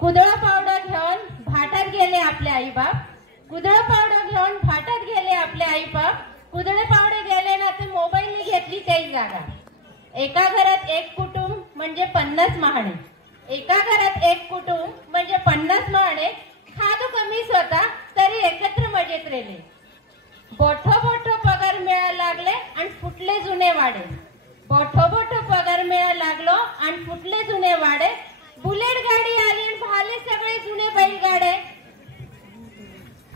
कुदळ पावडं घेऊन भाटात गेले आपले आईबाप, कुदळ पावडं घेऊन भाटात गेले आपले आईबाप, कुदळ पावडे गेले ना ते मोबाईलने घेतली त्याही जागा। एका घरात एक कुटुंब म्हणजे 50 महाणे, एका घरात एक कुटुंब म्हणजे 50 महाणे, खादो कमीच होता तरी एकत्र मजेत रेले। बोठो बोठो पगार मिळायला लागले आणि फुटले जुने वाडे, बोठो बोठो पगार मिळायला लागलो आणि फुटले जुने वाडे। बुलेट गाडी आली आणि भाले सगळे जुने बैलगाडे।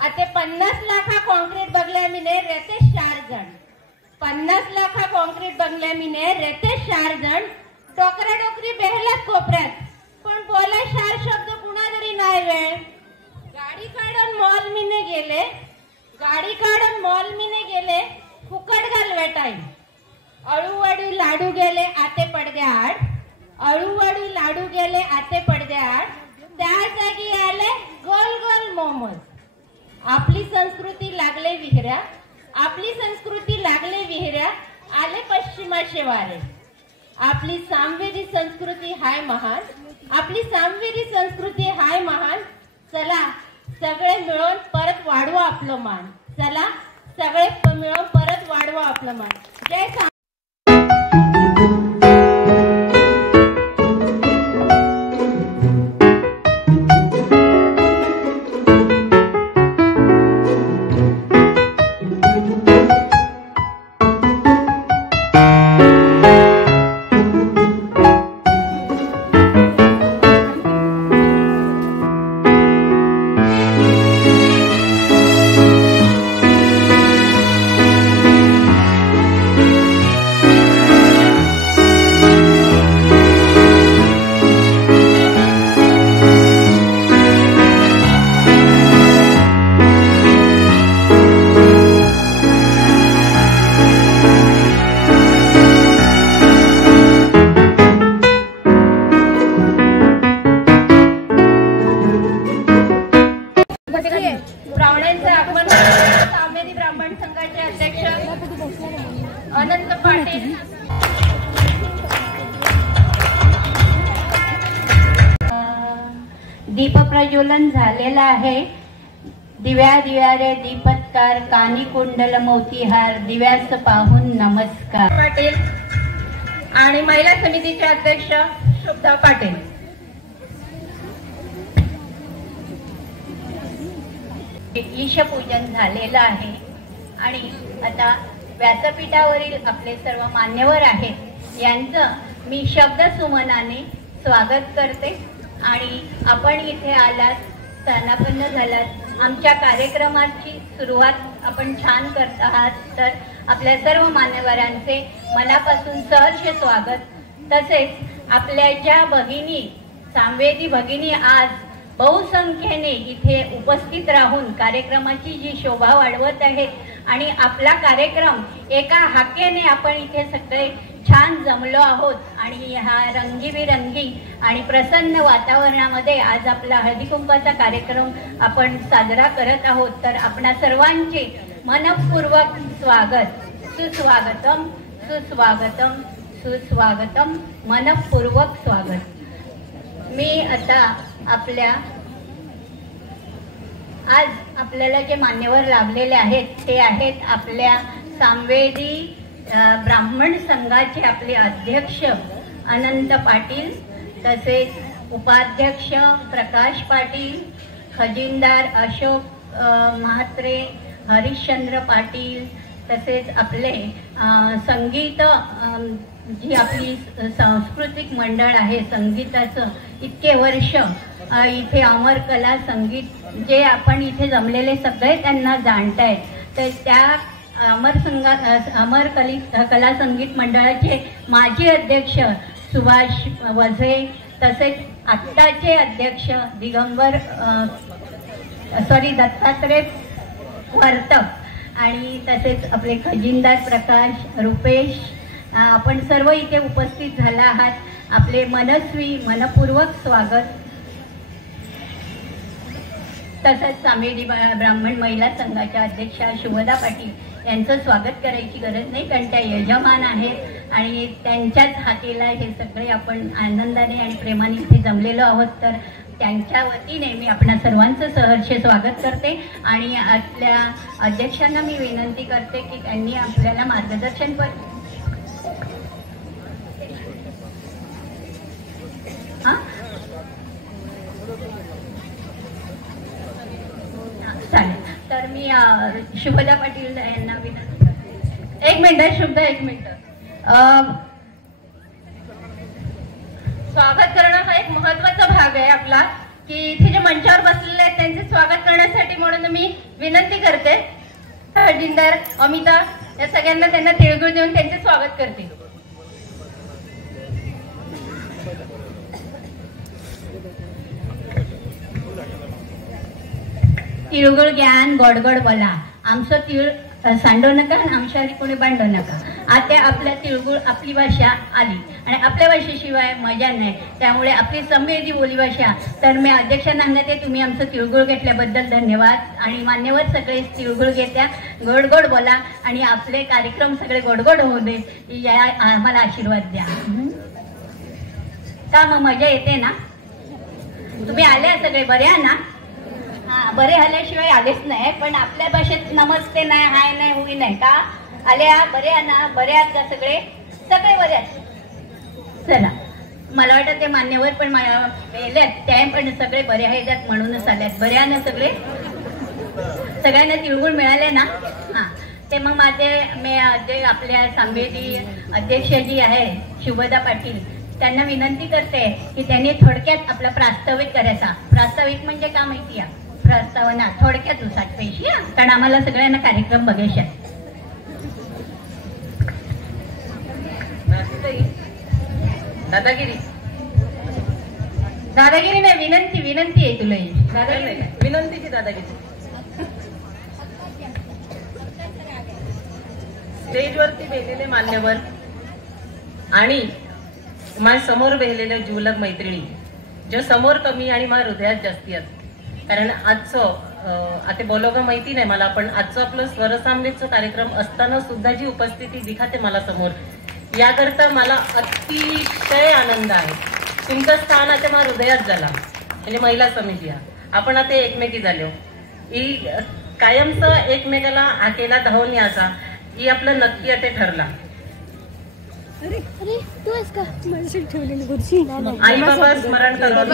आता 50 लाखा कॉन्क्रीट बंगल्या मिने रहते 4 जण, 50 लाखा कॉन्क्रीट बंगल्या मिने रहते 4 जण। डोकरा डोकरी बेहलात कोपऱ्यात पण बोला 4 शब्द कुणा तरी नाही वेळ। गाडी काढून मॉल मिने गेले, गाडी काढून मॉल मिने गेले, फुकट घाल वेटाई। अळूवाडी लाडू गेले आते पडद्याआड, अळूवाडी लाडू गेले आते पडद्याआड, त्या जागी आले गोल गोल मोमोज। आपली संस्कृती लागले विहिऱ्या, आपली संस्कृती लागले विहिऱ्या, आले पश्चिमाचे वारे। आपली सामवेदी संस्कृती हाय महान, आपली सामवेदी संस्कृती हाय महान। चला सगळे मिळून परत वाढवा आपलं मान, चला सगळे मिळून परत वाढवा आपलं मान। जय ब्राह्मणांचं आगमन सामेदी ब्राह्मण संघाचे अध्यक्ष अनंत पाटील, दीप प्रज्वलन झालेलं आहे। दिव्या दिव्या रे दीपत्कार, कानी कुंडल मोतीहार, दिव्यास पाहून नमस्कार। पाटील आणि महिला समितीचे अध्यक्ष शुभदा पाटील। ईशपूजन झालेलं आहे आणि आता व्यासपीठावरील आपले सर्व मान्यवर आहेत यांचं मी शब्द सुमनाने स्वागत करते। आणि आपण इथे आलात, स्थानापन्न झालात, आमच्या कार्यक्रमाची सुरुवात आपण छान करत आहात, तर आपल्या सर्व मान्यवरांचे मनापासून सहर्ष स्वागत। तसेच आपल्या ज्या भगिनी, सामवेदी भगिनी आज बहुसंख्येने इथे उपस्थित राहून कार्यक्रमाची जी शोभा वाढवत आहेत आणि आपला कार्यक्रम एका हाकेने आपण इथे सगळे छान जमलो आहोत आणि हा रंगीबिरंगी आणि प्रसन्न वातावरणामध्ये आज आपला हळदी कुंकवाचा कार्यक्रम आपण साजरा करत आहोत। तर आपणा सर्वांचे मनपूर्वक स्वागत, सुस्वागतम सुस्वागतम सुस्वागतम, मनपूर्वक स्वागत। मी आता आपल्या आज आपल्याला जे मान्यवर लाभलेले आहेत ते आहेत आपल्या सामवेदी ब्राह्मण संघाचे आपले अध्यक्ष अनंत पाटील, तसेच उपाध्यक्ष प्रकाश पाटील, खजिनदार अशोक म्हात्रे, हरिश्चंद्र पाटील, तसेच आपले संगीत जी आपली सांस्कृतिक मंडळ आहे संगीताचं, इतके वर्ष इथे अमर कला संगीत जे आपण इथे जमलेले सगळे त्यांना जाणतायत, तर त्या अमर कला संगीत मंडळाचे माजी अध्यक्ष सुभाष वझे, तसेच आत्ताचे अध्यक्ष दिगंबर दत्तात्रय वर्तक आणि तसेच आपले खजिनदार प्रकाश, रुपेश, आपण सर्व इथे उपस्थित झाला आहात। आपले मनस्वी मनपूर्वक स्वागत। तसंच सामेदी ब्राह्मण महिला संघाच्या अध्यक्षा शुभदा पाटील यांचं स्वागत करायची गरज नाही, कारण त्या यजमान आहेत आणि त्यांच्याच हातीला हे सगळे आपण आनंदाने आणि प्रेमाने इथे जमलेलो आहोत। तर त्यांच्या वतीने मी आपणा सर्वांचं सहर्ष स्वागत करते आणि आपल्या अध्यक्षांना मी विनंती करते की त्यांनी आपल्याला मार्गदर्शन चालेल. तर मी शुभदा पाटील यांना विनंती करते. एक मिनिट शुभदा, एक मिनिट. स्वागत करणं हा एक महत्वाचा भाग आहे आपला, की इथे जे मंचावर बसलेले आहेत त्यांचे स्वागत करण्यासाठी म्हणून मी विनंती करते. जिंदार, अमिता या सगळ्यांना त्यांना तिळगुळ देऊन त्यांचे स्वागत करते. तिळगुळ ज्ञान गोड गोड बोला, आमचं तिळ सांडू नका आणि आमच्यावर कोणी बांधू नका. आता आपल्या तिळगुळ आपली भाषा आली आणि आपल्या भाषेशिवाय मजा नाही, त्यामुळे आपली संवेदी बोलीभाषा. तर मी अध्यक्षांना सांगते, तुम्ही आमचं तिळगुळ घेतल्याबद्दल धन्यवाद आणि मान्यवर सगळे तिळगुळ घेत्या, गोड गोड बोला आणि आपले कार्यक्रम सगळे गोड गोड होऊ दे, या आम्हाला आशीर्वाद द्या. का मग मजा येते ना? तुम्ही आल्या सगळे बरे आहे ना? हा, बरे आल्याशिवाय आलेच नाही, पण आपल्या भाषेत नमस्ते नाही, हाय नाही, होई नाही का? आल्या बरे आहे ना? बरे आहात का सगळे? सगळे बरे आहेत. चला, मला वाटतं ते मान्यवर पण मेल्यात, त्या पण सगळे बरे आहेत म्हणूनच आल्यात. बरे आहे ना सगळे? सगळ्यांना तिळगुळ मिळाले ना? हा, ते मग मी जे आपल्या सांवेदी अध्यक्ष जी आहे शुभदा पाटील, त्यांना विनंती करते की त्यांनी थोडक्यात आपला प्रास्ताविक करायचा. प्रास्ताविक म्हणजे का माहिती आहे? प्रस्तावना थोडक्यात उसाट पैशी, कारण आम्हाला सगळ्यांना कार्यक्रम बघायचे. दादागिरी दादागिरी नाही, विनंती आहे तुला. दादागिरी विनंतीची दादागिरी. स्टेजवरती बेलेले मान्यवर आणि माझ्या समोर बेलेल्या जिवलग मैत्रिणी, जो समोर कमी आणि माझ्या हृदयात जास्ती आहेत. कारण आजचं आता बोलोगा माहिती नाही मला, पण आजचं आपलं स्वरसामवेदचा कार्यक्रम असताना सुद्धा जी उपस्थिती दिखाते मला समोर, याकरता मला अतिशय आनंद आहे. तुमचं स्थान आता माझ्या हृदयात झाला. म्हणजे महिला समिती आपण आता एकमेकी झालो, ही कायमचं एकमेकाला आकेला धावून याचा ही आपलं नक्की अटे ठरला. आई बाबा स्मरण करून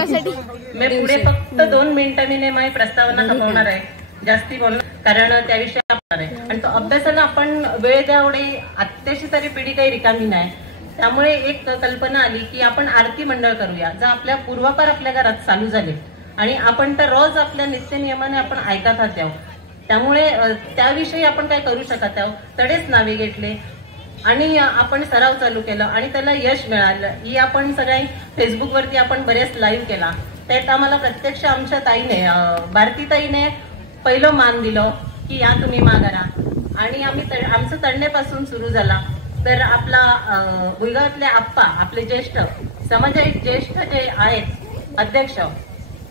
मी पुढे फक्त 2 मिनिटांनी माझी प्रस्तावना संपवणार आहे, जास्ती बोलणार कारण त्याविषयी आहे. आणि तो अभ्यासाला आपण वेळ द्यावडे अत्याशी सारी पिढी काही रिकामी नाही. त्यामुळे एक कल्पना आली की आपण आरती मंडळ करूया, जर आपल्या पूर्वापार आपल्या घरात चालू झाले आणि आपण तर रोज आपल्या नित्यनियमाने आपण ऐकत आहोत. त्यामुळे त्याविषयी आपण काय करू शकत आहोत. तडेच नावे घेतले आणि आपण सराव चालू केला आणि त्याला यश मिळालं. ही आपण सगळ्या फेसबुकवरती आपण बरेच लाईव्ह केला. त्यात आम्हाला प्रत्यक्ष आमच्या ताईने, भारतीताईने पहिलं मान दिलं की या तुम्ही माघारा. आणि आमचं तडण्यापासून सुरू झाला. तर आपला उलगावातले आप्पा, आपले ज्येष्ठ समाजात ज्येष्ठ जे आहेत अध्यक्ष,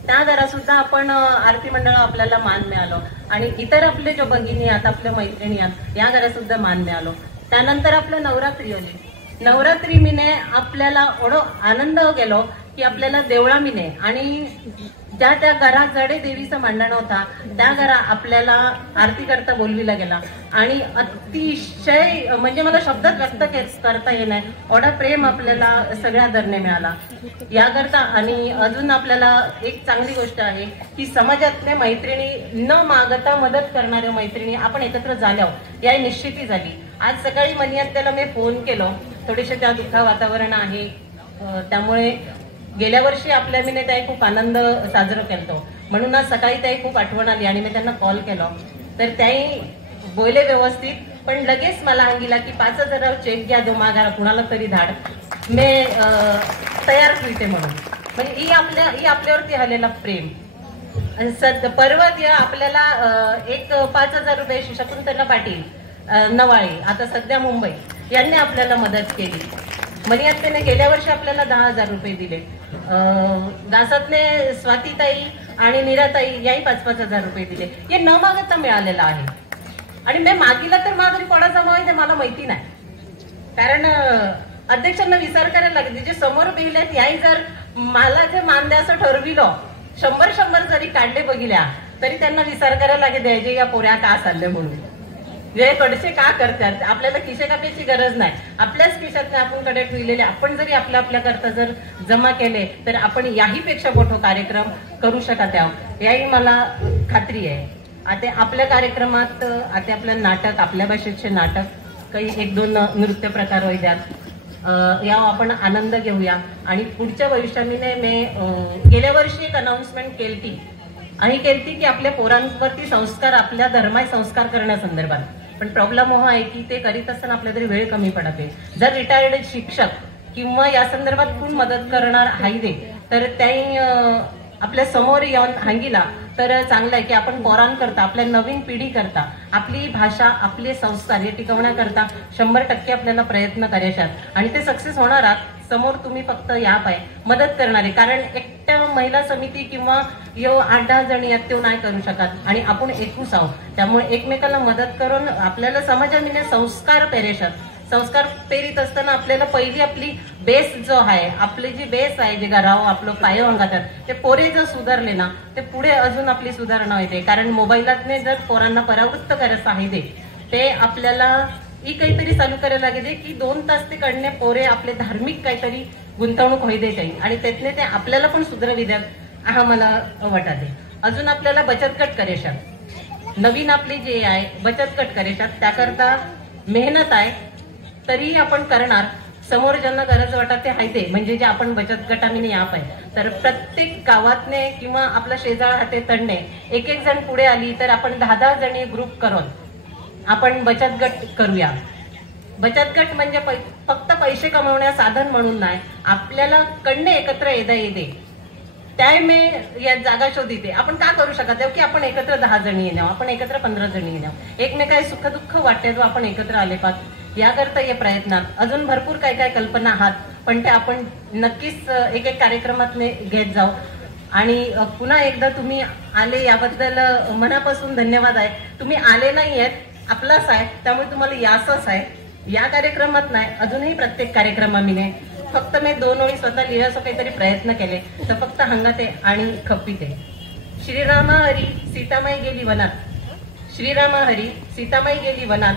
त्या घरा सुद्धा आपण आरती मंडळ आपल्याला मान मिळालं. आणि इतर आपले जो भगिनी आहेत, आपल्या मैत्रिणी आहेत, या घरा सुद्धा मान मिळालो. त्यानंतर आपलं नवरात्री आली. नवरात्री मिने आपल्याला एवढं आनंद गेलो की आपल्याला देवळा मिने आणि ज्या त्या घरात जडे देवीचा मांडण होता त्या घरा आपल्याला आरती करता बोलविला गेला. आणि अतिशय म्हणजे मला शब्दात व्यक्त करता येणार एवढा प्रेम आपल्याला सगळ्या धरणे मिळाला याकरता. आणि अजून आपल्याला एक चांगली गोष्ट आहे की समाजातल्या मैत्रिणी न मागता मदत करणाऱ्या मैत्रिणी आपण एकत्र झाल्या या निश्चिती झाली. आज सकाळी मनियात त्याला मी फोन केलो, थोडेसे त्या दुःखा वातावरण आहे. त्यामुळे गेल्या वर्षी आपल्या मीने त्याही खूप आनंद साजरा केलतो, म्हणून आज सकाळी त्याही खूप आठवण आली आणि मी त्यांना कॉल केलो. तर त्याही बोलले व्यवस्थित, पण लगेच मला सांगितला की 5,000 चेक घ्या दो माघारा कुणाला तरी धाड, मी तयार होते म्हणून. म्हणजे ही आपल्यावरती आलेला प्रेम. परवा आपल्याला एक 5,000 रुपये शकुंतला पाटील नवाळे, आता सध्या मुंबई, यांनी आपल्याला मदत केली. मनियात्तेने गेल्या वर्षी आपल्याला 10,000 रुपये दिले. दासातने स्वातीताई आणि नीराताई याही 5,000 रुपये दिले. हे न मागता मिळालेलं आहे. आणि मी मागिला तर माघारी कोणाचा माहिती ते मला माहिती नाही, कारण अध्यक्षांना विचार करायला लागले. जे समोर बेहलेत याही जर मला जे मान द्या असं ठरविलं 100 जरी काढले बघिल्या तरी त्यांना विचार करायला लागे द्यायचे या पोऱ्या का चालले म्हणून, जे कडचे का करतात. आपल्याला खिशे कापायची गरज नाही, आपल्याच खिशात आपण कडे ठेवलेले आपण जरी आपल्या करता जर जमा केले तर आपण याही पेक्षा मोठा कार्यक्रम करू शकत आहोत, याही मला खात्री आहे. आता आपल्या कार्यक्रमात आता आपलं नाटक, आपल्या भाषेचे नाटक, काही 1-2 नृत्य प्रकार वैद्यात या आपण आनंद घेऊया. आणि पुढच्या भविष्याने मी गेल्या वर्षी एक अनाउन्समेंट केली की आपल्या पोरांवरती संस्कार, आपल्या धर्माय संस्कार करण्यासंदर्भात. पण प्रॉब्लेम हा आहे की ते करीत असताना आपल्या तरी वेळ कमी पडते. जर रिटायर्ड शिक्षक किंवा या संदर्भात कोण मदत करणार आहे तर त्याही आपल्या समोर येऊन हांगिला तर चांगलं आहे की आपण पोरांकरता, आपल्या नवीन पिढी करता आपली भाषा, आपले संस्कार हे टिकवण्याकरता 100% आपल्याला प्रयत्न करायच्यात. आणि ते सक्सेस होणार आहात. समोर तुम्ही फक्त या पाय मदत करणारे, कारण एकट्या महिला समिती किंवा 8-10 जणी आहेत ते नाही करू शकत आणि आपण एकूच आहोत. त्यामुळे एकमेकाला मदत करून आपल्याला समाजाने संस्कार पेरेशात. संस्कार पेरीत असताना आपल्याला पहिली आपली बेस जो आहे, आपली जी बेस आहे, जे घराव आपलं पाय अंगातात ते पोरे जर सुधारले ना ते पुढे अजून आपली सुधारणा होते. कारण मोबाईलातने जर पोरांना परावृत्त करायचं आहे ते आपल्याला ही काहीतरी चालू करायला लागेल की 2 तास ते कडणे पोरे आपले धार्मिक काहीतरी गुंतवणूक होई दे काही, आणि त्यातने ते आपल्याला पण सुधारवी द्यात हा मला वाटते. अजून आपल्याला बचत गट करायच्यात, नवीन आपली जे आहे बचत गट करायच्यात, त्याकरता मेहनत आहे तरी आपण करणार. समोर ज्यांना गरज वाटत ते हायते, म्हणजे जे आपण बचत गटाने याप आहे तर प्रत्येक गावातने किंवा आपला शेजाळ हाते तडणे 1-1 जण पुढे आली तर आपण 10-10 जणी ग्रुप करून आपण बचत गट करूया. बचत गट म्हणजे फक्त पैसे कमवण्या साधन म्हणून नाही, आपल्याला कडणे एकत्र येते त्यामुळे या जागा शोधिते. आपण का करू शकत की आपण एकत्र 10 जणी येणार, आपण एकत्र 15 जणी येणार, एकमेकाय सुख दुःख वाटते तो आपण एकत्र आले पाहत याकरता या प्रयत्नात अजून भरपूर काय कल्पना आहात. पण ते आपण नक्कीच एक कार्यक्रमात घेत जाऊ. आणि पुन्हा एकदा तुम्ही आले याबद्दल मनापासून धन्यवाद आहे. तुम्ही आले नाही आहेत आपलाच आहे, त्यामुळे तुम्हाला यासच आहे. या कार्यक्रमात नाही, अजूनही प्रत्येक कार्यक्रमाने फक्त मी 2 ओळी स्वतः लिहायचं काहीतरी प्रयत्न केले तर फक्त हंगाते आणि खप्पीते. श्रीरामा हरी सीतामाई गेली वनात, श्रीरामा हरी सीतामाई गेली वनात,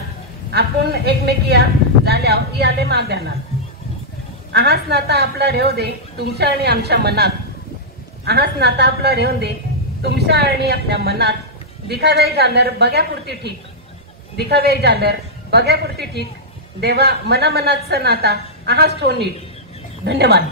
आपण एकमेकिया झाल्या ही आले माग ध्यानात. आहाच नाता आपला रेव दे तुमच्या आणि आमच्या मनात, आहाच नाता आपला रेव दे तुमच्या आणि आपल्या मनात. दिखावे जालर बघ्यापुरती ठीक, दिखावे जालर बघ्यापुरती ठीक, देवा मनामनाचं नाता आहाच ठो नीट. धन्यवाद.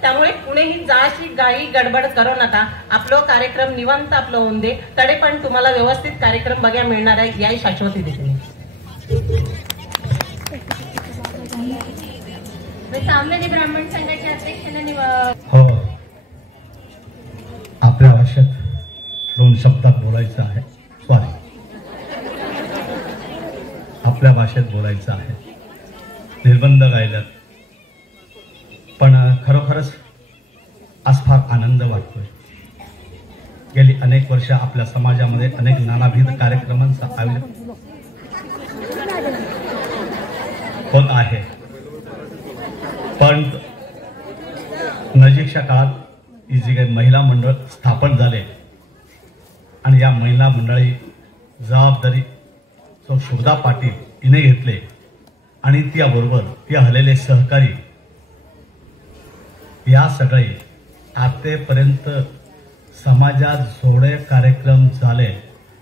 त्यामुळे कुणीही जाशी गाई गडबड करू नका. आपला कार्यक्रम निवांत आपलं होऊन दे, तडे पण तुम्हाला व्यवस्थित कार्यक्रम बघायला मिळणार आहे याही शाश्वती देते. सामवेदी ब्राह्मण संघाच्या अध्यक्षाने हो, आपल्या भाषेत 2 शब्दात बोलायचं आहे. सॉरी, आपल्या भाषेत बोलायचं आहे. निर्बंध गायल्यात, पण खरोखरच आज फार आनंद वाटतोय. गेली अनेक वर्ष आपल्या समाजामध्ये अनेक नानाविध कार्यक्रमांचं आयोजन होत आहे. पण नजीकच्या काळात ही जी काही महिला मंडळ स्थापन झाले आणि या महिला मंडळी जबाबदारी जो शोधा पाटील हिने घेतले आणि त्याबरोबर ती हलेले सहकारी या सगळे आतापर्यंत समाजात जोडे कार्यक्रम झाले,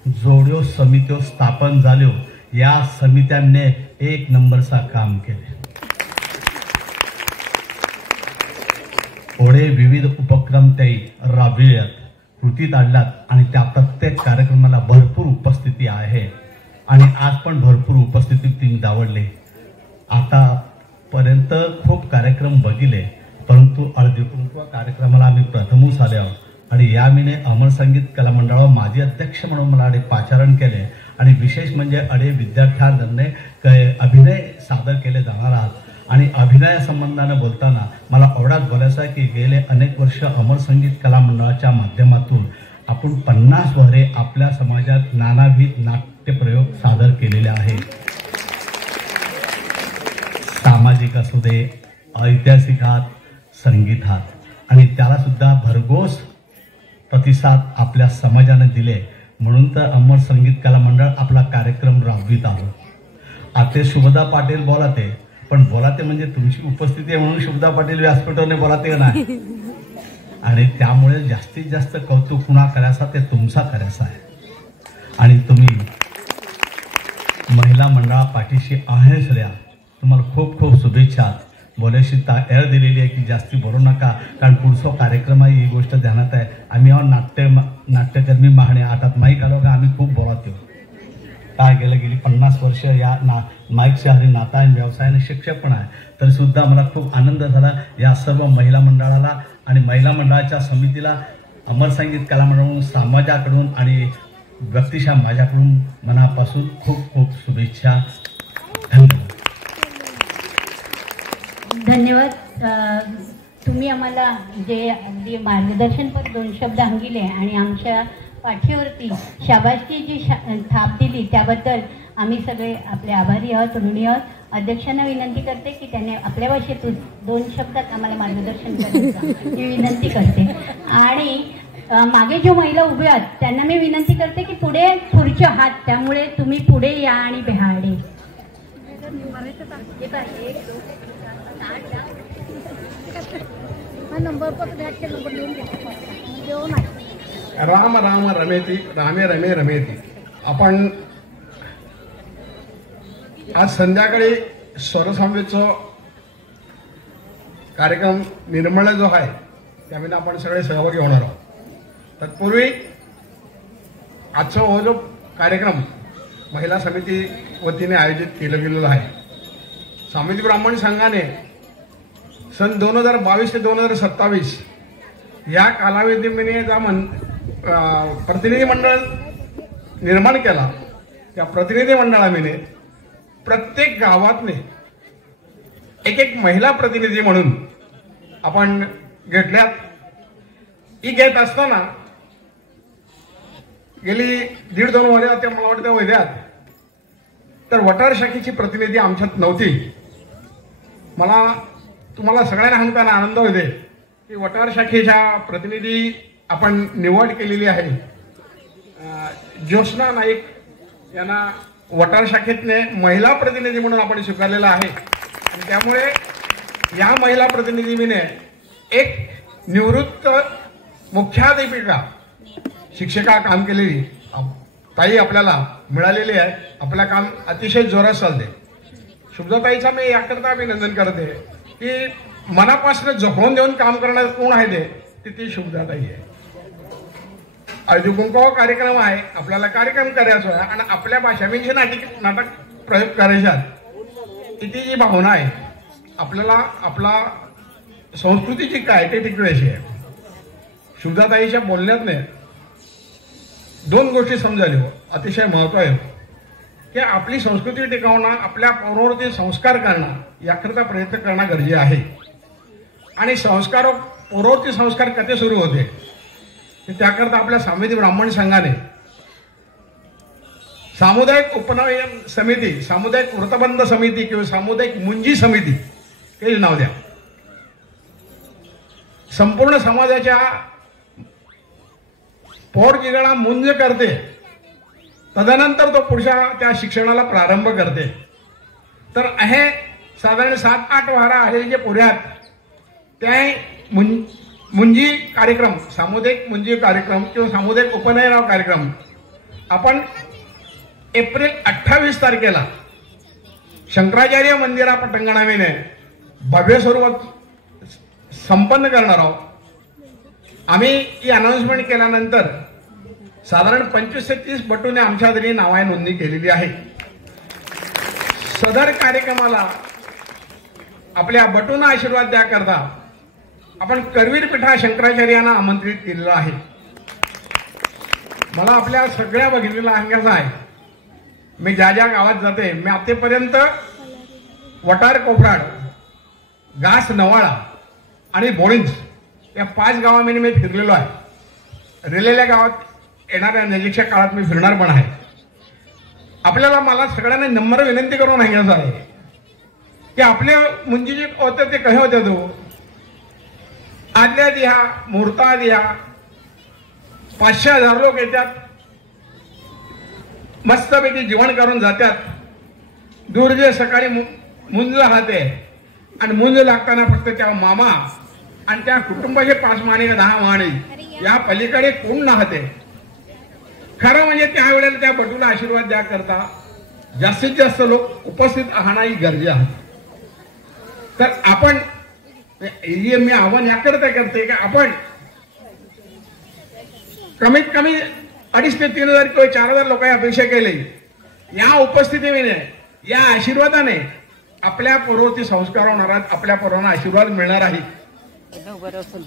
जोड्यो समित्यो स्थापन झाल्यो, या समित्यांनी 1 नंबरचा काम केले. ओढे विविध उपक्रम त्याही राबविल्यात, कृतीत आणल्यात आणि त्या प्रत्येक कार्यक्रमाला भरपूर उपस्थिती आहे आणि आज पण भरपूर उपस्थिती तुम्ही दावडले. आतापर्यंत खूप कार्यक्रम बघिले, परंतु हळदीकुंकू कार्यक्रमाला आम्ही प्रथमच आले आहोत आणि या मीने अमर संगीत कला मंडळावर माजी अध्यक्ष म्हणून मला अडे पाचारण केले आणि विशेष म्हणजे अडे विद्यार्थ्यांनी अभिनय सादर केले जाणार आहात. आणि अभिनया संबंधाने बोलताना मला एवढाच बोलायचं आहे की गेले अनेक वर्ष अमर संगीत कला मंडळाच्या माध्यमातून आपण 50 वरे आपल्या समाजात नानाविध नाट्यप्रयोग सादर केलेले आहेत. सामाजिक असू दे, ऐतिहासिक आहात, संगीत हात आणि त्याला सुद्धा भरघोस प्रतिसाद आपल्या समाजाने दिले, म्हणून तर अमर संगीत कला मंडळ आपला कार्यक्रम राबवित आहोत. आता शुभदा पाटील बोलाते, पण बोलाते म्हणजे तुमची उपस्थिती आहे म्हणून शुभदा पाटील व्यासपीठाने बोलाते नाही. आणि त्यामुळे जास्तीत जास्त कौतुक कुणा करायचा ते तुमचा करायचा आहे. आणि तुम्ही महिला मंडळा पाठीशी आहेच ऱ्या. तुम्हाला खूप खूप शुभेच्छा. बोलायची एळ दिलेली आहे की जास्ती बोलू नका, कारण पुढचा कार्यक्रम आहे ही गोष्ट ध्यानात आहे. आम्ही नाट्यकर्मी माहणे आठात माईक आलो का आम्ही खूप बोलतो. काय गेली 50 वर्ष या माईकच्या हरी नाता आणि व्यवसायाने शिक्षक पण आहे. तरी सुद्धा मला खूप आनंद झाला या सर्व महिला मंडळाला आणि महिला मंडळाच्या समितीला अमर संगीत कला मंडळाकडून, समाजाकडून आणि व्यक्तिशः माझ्याकडून मनापासून खूप खूप शुभेच्छा. धन्यवाद. धन्यवाद. तुम्ही आम्हाला जे अगदी मार्गदर्शनपर 2 शब्द सांगितले आणि आमच्या पाठीवरती शाबासकी जी थाप दिली त्याबद्दल आम्ही सगळे आपले आभारी आहोत, ऋणी आहोत. अध्यक्षांना विनंती करते की त्याने आपल्या भाषेतून 2 शब्दात आम्हाला मार्गदर्शन करायचं ही विनंती करते. आणि मागे जो महिला उभ्या आहेत त्यांना मी विनंती करते की पुढे खुर्च्या हात, त्यामुळे तुम्ही पुढे या आणि बेहाडे. राम राम रमेती रामे रमे रमेती. आपण आज संध्याकाळी स्वरसंवेदचा कार्यक्रम निर्मळ जो आहे त्यामध्ये आपण सगळे सहभागी होणार आहोत. तत्पूर्वी आजचा हो जो कार्यक्रम महिला समिती वतीने आयोजित केला गेलेला आहे, सामाजिक ब्राह्मण संघाने सन 2022 ते 2027 या कालावधीमध्ये प्रतिनिधी मंडळ निर्माण केला. त्या प्रतिनिधी मंडळाने प्रत्येक गावातने एक महिला प्रतिनिधी म्हणून आपण घेतल्यात. ही घेत असताना गेली 1.5-2 वर्षात त्या मला वाटतं वैद्यात तर वटार शाखेची प्रतिनिधी आमच्यात नव्हती. मला तुम्हाला सगळ्यांना सांगताना आनंद होते की वटार शाखेच्या प्रतिनिधी आपण निवड केलेली आहे. ज्योत्स्ना नाईक यांना वटार शाखेतने महिला प्रतिनिधी म्हणून आपण स्वीकारलेला आहे. आणि त्यामुळे या महिला प्रतिनिधीने एक निवृत्त मुख्याध्यापिका शिक्षिका काम केलेली ताई आपल्याला मिळालेली आहे. आपलं काम अतिशय जोरात चालते. शुभदाताईचा मी याकरता अभिनंदन करते की मनापासून झोकवून देऊन काम करणारे कोण आहे ते ती शुभदाताई आहे. कुंकू कार्यक्रम आहे, आपल्याला कार्यक्रम करायचा आहे आणि आपल्या भाषाविषयी नाटक प्रयोग करायचा. किती जी भावना आहे आपल्याला आपला संस्कृतीची काय ते टिकवायची आहे. शुभदाताईच्या बोलण्यातने 2 गोष्टी समजायला अतिशय महत्व आहे की आपली संस्कृती टिकवणं, आपल्या पौरावरती संस्कार करणं याकरता प्रयत्न करणं गरजेचं आहे. आणि पौरावरती संस्कार कसे सुरू होते त्याकरता आपल्या सामाजिक ब्राह्मण संघाने सामुदायिक उपनयन समिती, सामुदायिक वृत्तबंध समिती किंवा सामुदायिक मुंजी समिती हे नाव द्या. संपूर्ण समाजाच्या पोरजिगळा मुंज करते, तदनंतर तो पुढच्या त्या शिक्षणाला प्रारंभ करते. तर हे साधारण 7-8 वारा आहे जे पुढ्यात त्या मुंजी कार्यक्रम, सामुदायिक मुंजी कार्यक्रम किंवा सामुदायिक उपनयनाव कार्यक्रम आपण एप्रिल 28 तारखेला शंकराचार्य मंदिरा पटंगणाने भव्य स्वरूपात संपन्न करणार आहोत. आम्ही ही अनाउन्समेंट केल्यानंतर साधारण 25 ते 30 बटूने आमच्या तरी नावाने नोंदणी केलेली आहे. सदर कार्यक्रमाला आपल्या बटूंना आशीर्वाद द्याकरता आपण करवीर पीठा शंकराचार्यांना आमंत्रित केलेलं आहे. मला आपल्या सगळ्या भगिनीला सांगायचं आहे, मी ज्या ज्या गावात जाते, मी आतापर्यंत वटार कोफराड, घास नवाळा आणि बोळिंज या 5 गावांमध्ये मी फिरलेलो आहे. रेलेल्या गावात येणाऱ्या नजीकच्या काळात मी फिरणार पण आहे. आपल्याला मला सगळ्यांना नम्र विनंती करून सांगायचं आहे की आपले मुंजी जे होते ते कसे होते तो आदल्या दिहा मुहूर्ता दिहा 500,000 लोक येतात, मस्तपैकी जेवण करून जातात. दूरजे सकाळी मुंज राहते आणि मुंज लागताना फक्त त्या मामा आणि त्या कुटुंबाचे 5 माणे 10 माणे या पलीकडे कोण राहते. खरं म्हणजे त्यावेळेला त्या बटूला आशीर्वाद द्या करता जास्तीत जास्त लोक उपस्थित राहणं ही गरजे आहे. तर आपण मी आव्हान याकरता करते की आपण कमीत कमी 2,500 ते 3,000 किंवा 4,000 लोकांची अपेक्षा केली. या उपस्थितीने या आशीर्वादाने आपल्या पोरावरती संस्कार होणार आहेत, आपल्या पोरांना आशीर्वाद मिळणार आहे.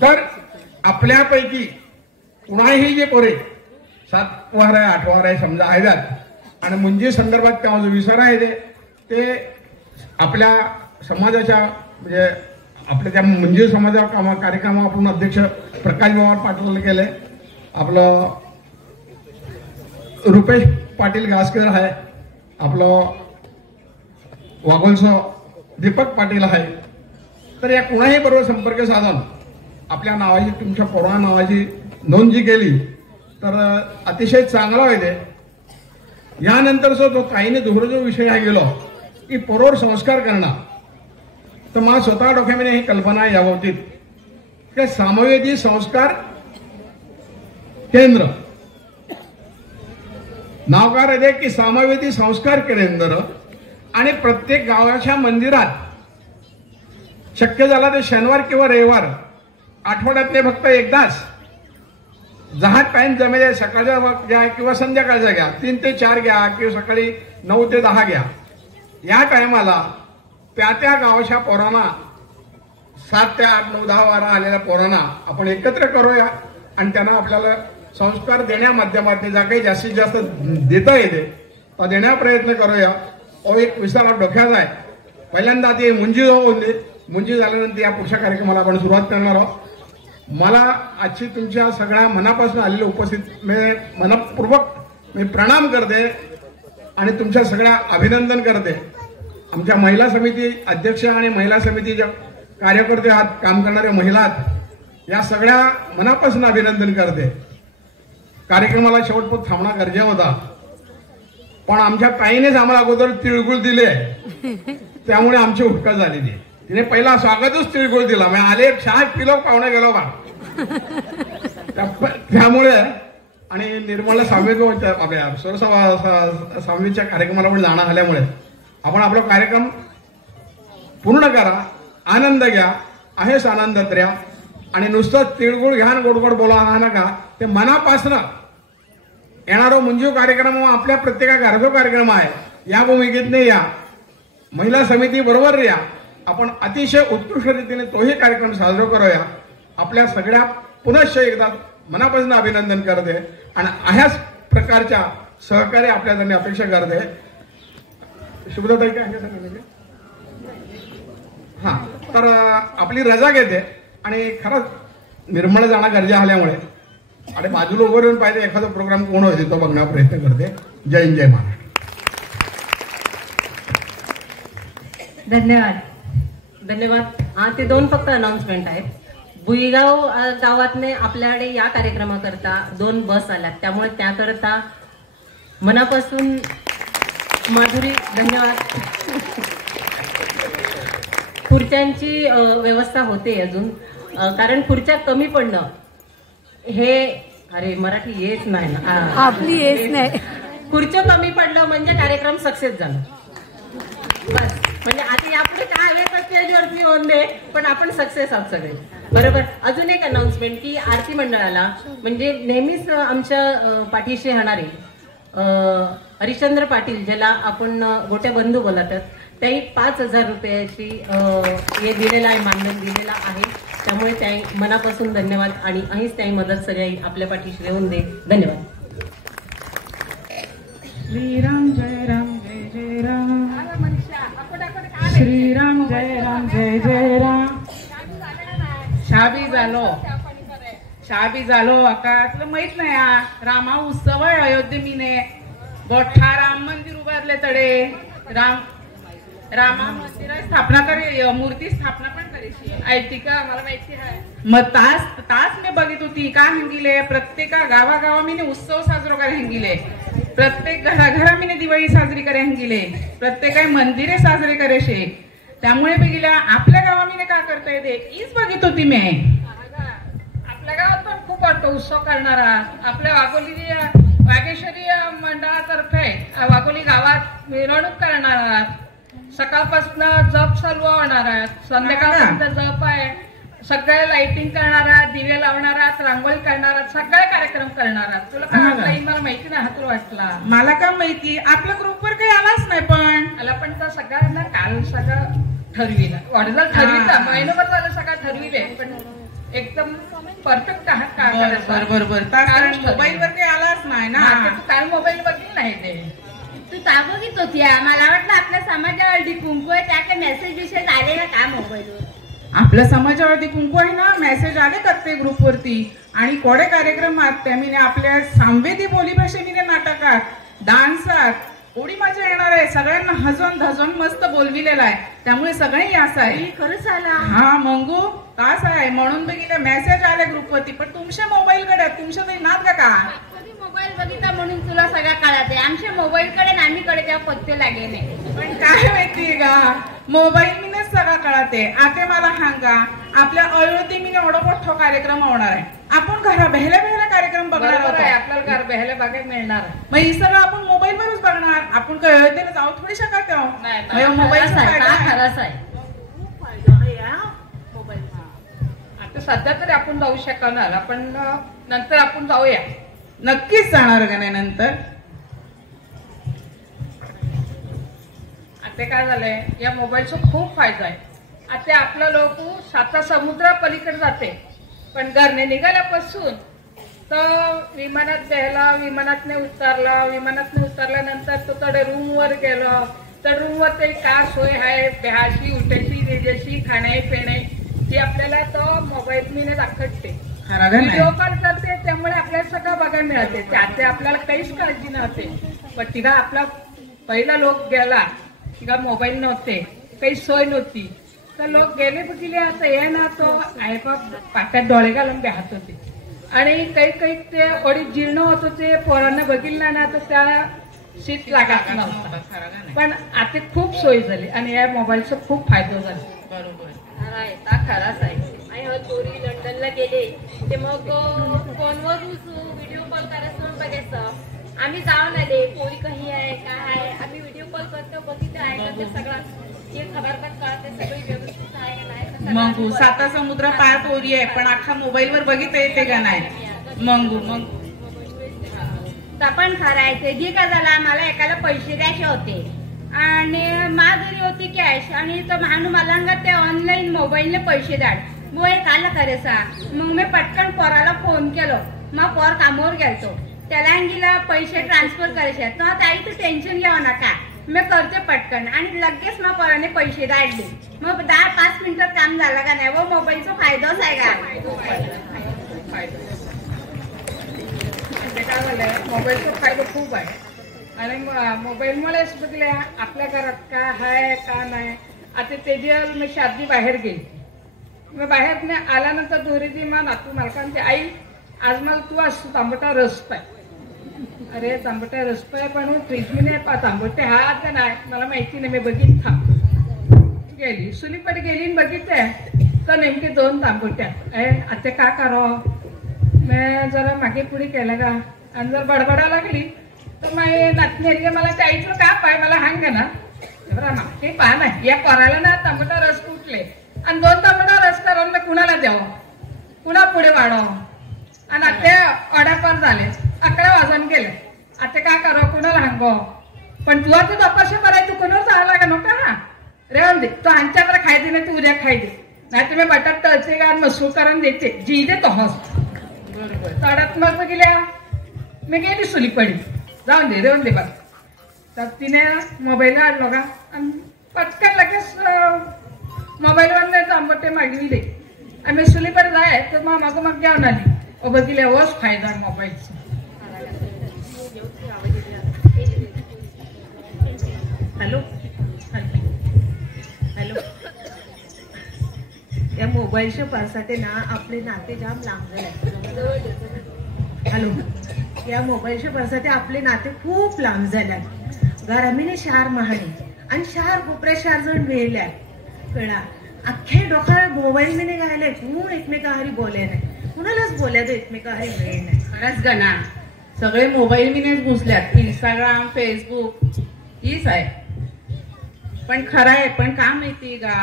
तर आपल्यापैकी कुणाही जे पोरे 7 वार आहे 8 वार आहे समजा आहेत आणि मुंजी संदर्भात तेव्हा जो विचार आहे ते आपल्या समाजाच्या म्हणजे आपल्या त्या मुंजी समाजा कार्यक्रम आपण अध्यक्ष प्रकाश बाबा पाटील केले. आपलं रुपेश पाटील गासकर आहे, आपलं वाघोलचं दीपक पाटील आहे. तर या कुणाही बरोबर संपर्क साधून आपल्या नावाची तुमच्या पोरा नावाची नोंद जी केली तर अतिशय चांगला होते. यानंतरचा जो ताईने दुसरा जो विषय हा गेलो की पोरावर संस्कार करणं, तर मला स्वतः डोक्यामध्ये ही कल्पना आहे या बाबतीत की सामवेदी संस्कार केंद्र नाव का आहे की सामवेदी संस्कार केंद्र आणि प्रत्येक गावाच्या मंदिरात शक्य झाला तर शनिवार किंवा रविवार आठवड्यातले फक्त एकदाच जहा टाइम जमेल सकाळच्या घ्या किंवा संध्याकाळचा घ्या 3 ते 4 घ्या किंवा सकाळी 9 ते 10 घ्या. या टायमाला त्या गावाच्या पोरांना 7 ते 8 9 10 12 आलेल्या पोरांना आपण एकत्र करूया आणि त्यांना आपल्याला संस्कार देण्या माध्यमातून ज्या काही जास्तीत जास्त देता येते तर देण्या प्रयत्न करूया. एक विचार डोक्यात आहे. पहिल्यांदा ते मुंजी होऊन दे, मुंजी झाल्यानंतर या पुढच्या कार्यक्रमाला आपण सुरुवात करणार आहोत. मला आजची तुमच्या सगळ्या मनापासून आलेले उपस्थित मनपूर्वक मी प्रणाम करते आणि तुमच्या सगळ्या अभिनंदन करते. आमच्या महिला समिती अध्यक्ष आणि महिला समितीच्या कार्यकर्ते आहात, काम करणारे महिला आहात, या सगळ्या मनापासून अभिनंदन करते. कार्यक्रमाला शेवटपर्यंत थांबणं गरजेचं होता पण आमच्या ताईनेच आम्हाला अगोदर तिळगुळ दिले त्यामुळे आमची हुटका झालेली. तिने पहिला स्वागतच तिळगुळ दिला. मी आले 4 किलो पाहुणे गेलो बा त्यामुळे आणि निर्मला सामवेद आपल्या सामवेदच्या कार्यक्रमाला पण जाणं आल्यामुळे आपण आपला कार्यक्रम पूर्ण करा, आनंद घ्या, आहेच आनंदात राहा आणि नुसतं तिळगुळ घ्या आणि गोड गोड बोला नका. ते मनापासून येणारा मुंजीव कार्यक्रम आपल्या प्रत्येका घराचा कार्यक्रम आहे. या भूमिकेतने या महिला समिती बरोबर या आपण अतिशय उत्कृष्ट रीतीने तोही कार्यक्रम साजरा करूया. आपल्या सगळ्या पुनश्च एकदा मनापासून अभिनंदन करते आणि अशाच प्रकारच्या सहकार्य आपल्याकडे अपेक्षा करते. शुभदाताई काय सांगितलं हा तर आपली रजा घेते आणि खरंच निर्मळ जाणं गरजा आल्यामुळे आणि बाजूला उभं राहून पाहिजे एखादा प्रोग्राम कोण होते तो बघण्याचा प्रयत्न करते. जय हिंद, जय महाराष्ट्र. धन्यवाद. हा ते 2 फक्त अनाउन्समेंट आहेत. भुईगाव गावातने आपल्याकडे या कार्यक्रमाकरता 2 बस आल्यात त्यामुळे त्याकरता मनापासून माधुरी धन्यवाद. खुर्च्यांची व्यवस्था होते अजून कारण खुर्च्या कमी पडणं हे अरे मराठी येच नाही ना आपली येच नाही. खुर्च्या कमी पडलं म्हणजे कार्यक्रम सक्सेस झाला बस. म्हणजे आता यापुढे काय हवे तर स्टेजवरती होऊन दे पण आपण सक्सेस आहोत सगळे बरोबर. अजून एक अनाउन्समेंट की आरती मंडळाला म्हणजे नेहमीच आमच्या पाठीशी राहणारे हरिश्चंद्र पाटील ज्याला आपण गोट्या बंधू बोलतात त्याही 5,000 रुपयाची हे दिलेला आहे, मानधन दिलेला आहे. त्यामुळे त्या मनापासून धन्यवाद आणि अहीच त्या मदत सगळी आपल्या पाठीशी येऊन दे. धन्यवाद. श्रीराम जय राम जय जय राम, श्रीराम जय राम जय जय राम. शाबी झालो अका तुला माहित नाही रामा उत्सव आहे अयोध्येमीने मोठा राम मंदिर उभारले तडे रामा मंदिर स्थापना करे मूर्ती स्थापना पण करायची ऐतिका मला माहिती आहे. मग तास तास मी बघित होती का हंगिले प्रत्येका गावागावा मी उत्सव साजरो करे हंगिले, प्रत्येक घरा मी दिवाळी साजरी करे हंगिले, प्रत्येक मंदिरे साजरे करे शे. त्यामुळे बघितल्या आपल्या गावामीने का करता येते हीच बघित होती मी. आपल्या गावात पण खूप वाटतं उत्सव करणारा. आपल्या वाघेश्वरी मंडळातर्फे वाघोली गावात मिरवणूक करणार, सकाळपासून जप चालू होणार, संध्याकाळपर्यंत जप आहे, सगळे लाइटिंग करणारा, दिवे लावणारा, रांगोळी करणारा, सगळे कार्यक्रम करणारा. तुला काय वाटलं? मला माहिती नाही, तुला वाटला? मला काय माहिती, आपल्या ग्रुपवर काही आलाच नाही. पण आला पण तर सगळ्यांना काल सगळं ठरविलं, वडिलांना ठरविलं, महिनाभर झालं सगळं ठरविले, पण एकदम परफेक्ट आहात का? बरोबर. मोबाईलवर काही आलाच नाही ना, काल मोबाईल बघितलं नाही ते. तू का बघित होती? मला वाटलं आपल्या समाजावर हळदी कुंकू आहे, त्याकडे मेसेज आले ना का मोबाईलवर? आपल्या समाजावरती कुंकू आहे ना, मेसेज आले प्रत्येक ग्रुपवरती. आणि कोडे कार्यक्रमात त्यामीने आपल्या सांवेदी बोलीभाषेने नाटकात, डान्सात एवढी मजा येणार आहे. सगळ्यांना हजून धजून मस्त बोलविलेला आहे. त्यामुळे सगळे असं आहे. खरंच आला? हा मंगू तास आहे म्हणून बघितलं मेसेज आले ग्रुपवरती. पण तुमच्या मोबाईल कडे तुमच्या तरी नात का? मोबाईल बघितला म्हणून तुला सगळ्या काळात आहे. आमच्या मोबाईल कडे आणि आम्हीकडे त्या पत्ते लागे नाही. पण काय माहितीये का, मोबाईल मीनच सगळा कळत आहे. आता मला सांगा, आपल्या अयोध्ये मी एवढा मोठा कार्यक्रम होणार आहे. आपण घरा बेहल्या कार्यक्रम बघणार आहोत. आपल्याला घर बेहल्या बघायला मिळणार. मग हे सगळं आपण मोबाईलवरच बघणार. आपण काय अयोध्येला जाऊ थोडी शकत आहोत. मोबाईलचा खरंच आहे. आता सध्या तरी आपण जाऊ शकणार, आपण नंतर आपण जाऊया. नक्कीच जाणार का नाही नंतर? आता काय झालंय, या मोबाईलचा खूप फायदा आहे. आता आपला लोक 7 समुद्र पलीकडे जाते, पण घरने निघाल्यापासून तर विमानात द्यायला, विमानातने उतरल्यानंतर तो तडे रूमवर गेलो तर रूमवर ते काय सोय आहे, ब्याशी उठायची, रेजाची, खाणे पिणे ती आपल्याला तो मोबाईल मीने दाखवते. व्हिडिओ कॉल करते, त्यामुळे आपल्याला सगळं बघायला मिळते. त्यात आपल्याला काहीच काळजी नव्हते. पण तिला आपला पहिला लोक गेला, तिला मोबाईल नव्हते, काही सोय नव्हती, तर लोक गेले बघितले असं हे ना, तो आईबाप पाट्यात डोळे घालून बेहात होते. आणि काही ते अडीच जीर्ण होत होते. पोरांना बघितलं ना तर त्या सीट लागत नव्हतं. पण आता खूप सोय झाली आणि या मोबाईलचा खूप फायदा झाला. बरोबर खराच आहे. पोरी लंडनला गेले ते मग फोनवर व्हिडिओ कॉल करायचं बघायचं. आम्ही जाऊन आले, पोरी कही आहे काय आहे, आम्ही व्हिडिओ कॉल करतो, बघितलं आहे ते सगळं हे खबर कळते, सगळी व्यवस्थित आहे का नाही. मंगू 7 समुद्र पार पोरी आहे, पण अख्खा मोबाईलवर बघितलं येते का नाही? मग पण खरायचे घे का झाला, मला एकाला पैसे द्यायचे होते आणि माझी होती कॅश आणि तो मानू मला ते ऑनलाईन मोबाईलने पैसे द्याल. मग एक आलं करेसा, मग मी पटकन पोराला फोन केलो. मग पोर कामावर गेलतो, त्याला गेला पैसे ट्रान्सफर करायचे. तर ताई तू टेन्शन घ्यावं नका, मी करते पटकन. आणि लगेच मग पोराने पैसे दाडले. मग 10-5 मिनिटात काम झालं का नाही? व मोबाईलचा फायदाच आहे का? काय झालंय, मोबाईलचा फायदा खूप आहे. आणि मोबाईलमुळेच बघले आपल्या घरात का आहे का नाही. आता ते मी शादी बाहेर गेली, मग बाहेर आल्यानंतर दोरीची मा नातू मालकांची आई, आज मला तू असतो तांबटा रस पाय. अरे तांबटा रस पाय पण फ्रीज मी नाही तांबटे हा तर नाही, मला माहिती नाही. मी बघित गेली सुनीकडे गेली बघितले तर नेमके 2 तांबट्या. आता का करावं, मी जरा मागे पुढे केलं का आणि जर बडबडा लागली तर माझे नातनी मला त्याईचं का पाय मला हांग ना बरं मागे पहा ना, या करायला ना तांबटा रस कुठले आणि 2 तांबटा रस करून मी कुणाला द्यावं, कुणा पुढे वाढावं. आणि आता अड्यापार झाले, 11 वाजून गेले. आता काय करावं, कुणाला हांगो. पण तुला तू तपासणी करायचं कोणावर जावं लागा नको ना, रेवून दे. तो आमच्याकडे खायचे नाही, तू उद्या खाय दे. नाही तुम्ही बटाट तळचे का मसूर करून देते जी दे तो हस. बरोबर तडात मग गेल्या मी गेली सुली पडी, जाऊन दे रेवून दे बघ. तर तिने मोबाईल आणलो का आणि पटकन लगेच मोबाईलवर तांबटे मागविले. आम्ही सुलीकडे जाय तर मग मागोमाग घेऊन आली. बघितले ओच फायदा मोबाईलचा. हॅलो हॅलो या मोबाईलच्या परसाते ना आपले नाते जाम लांब झाले. हॅलो, या मोबाईलच्या परसाते आपले नाते खूप लांब झाल्यात. घरामीने शार महाणे आणि शार कोपऱ्या 4 जण वेळल्या कळा. अख्खे डोखा मोबाईल मध्ये गायले, कोण एकमेकाहारी बोले नाही, कुणालाच बोलायचं एकमेकाहारी वेळ नाही. खरंच गणा, सगळे मोबाईल मिनेच घुसल्यात. इंस्टाग्राम, फेसबुक हीच आहे. पण खरं आहे, पण का माहिती का,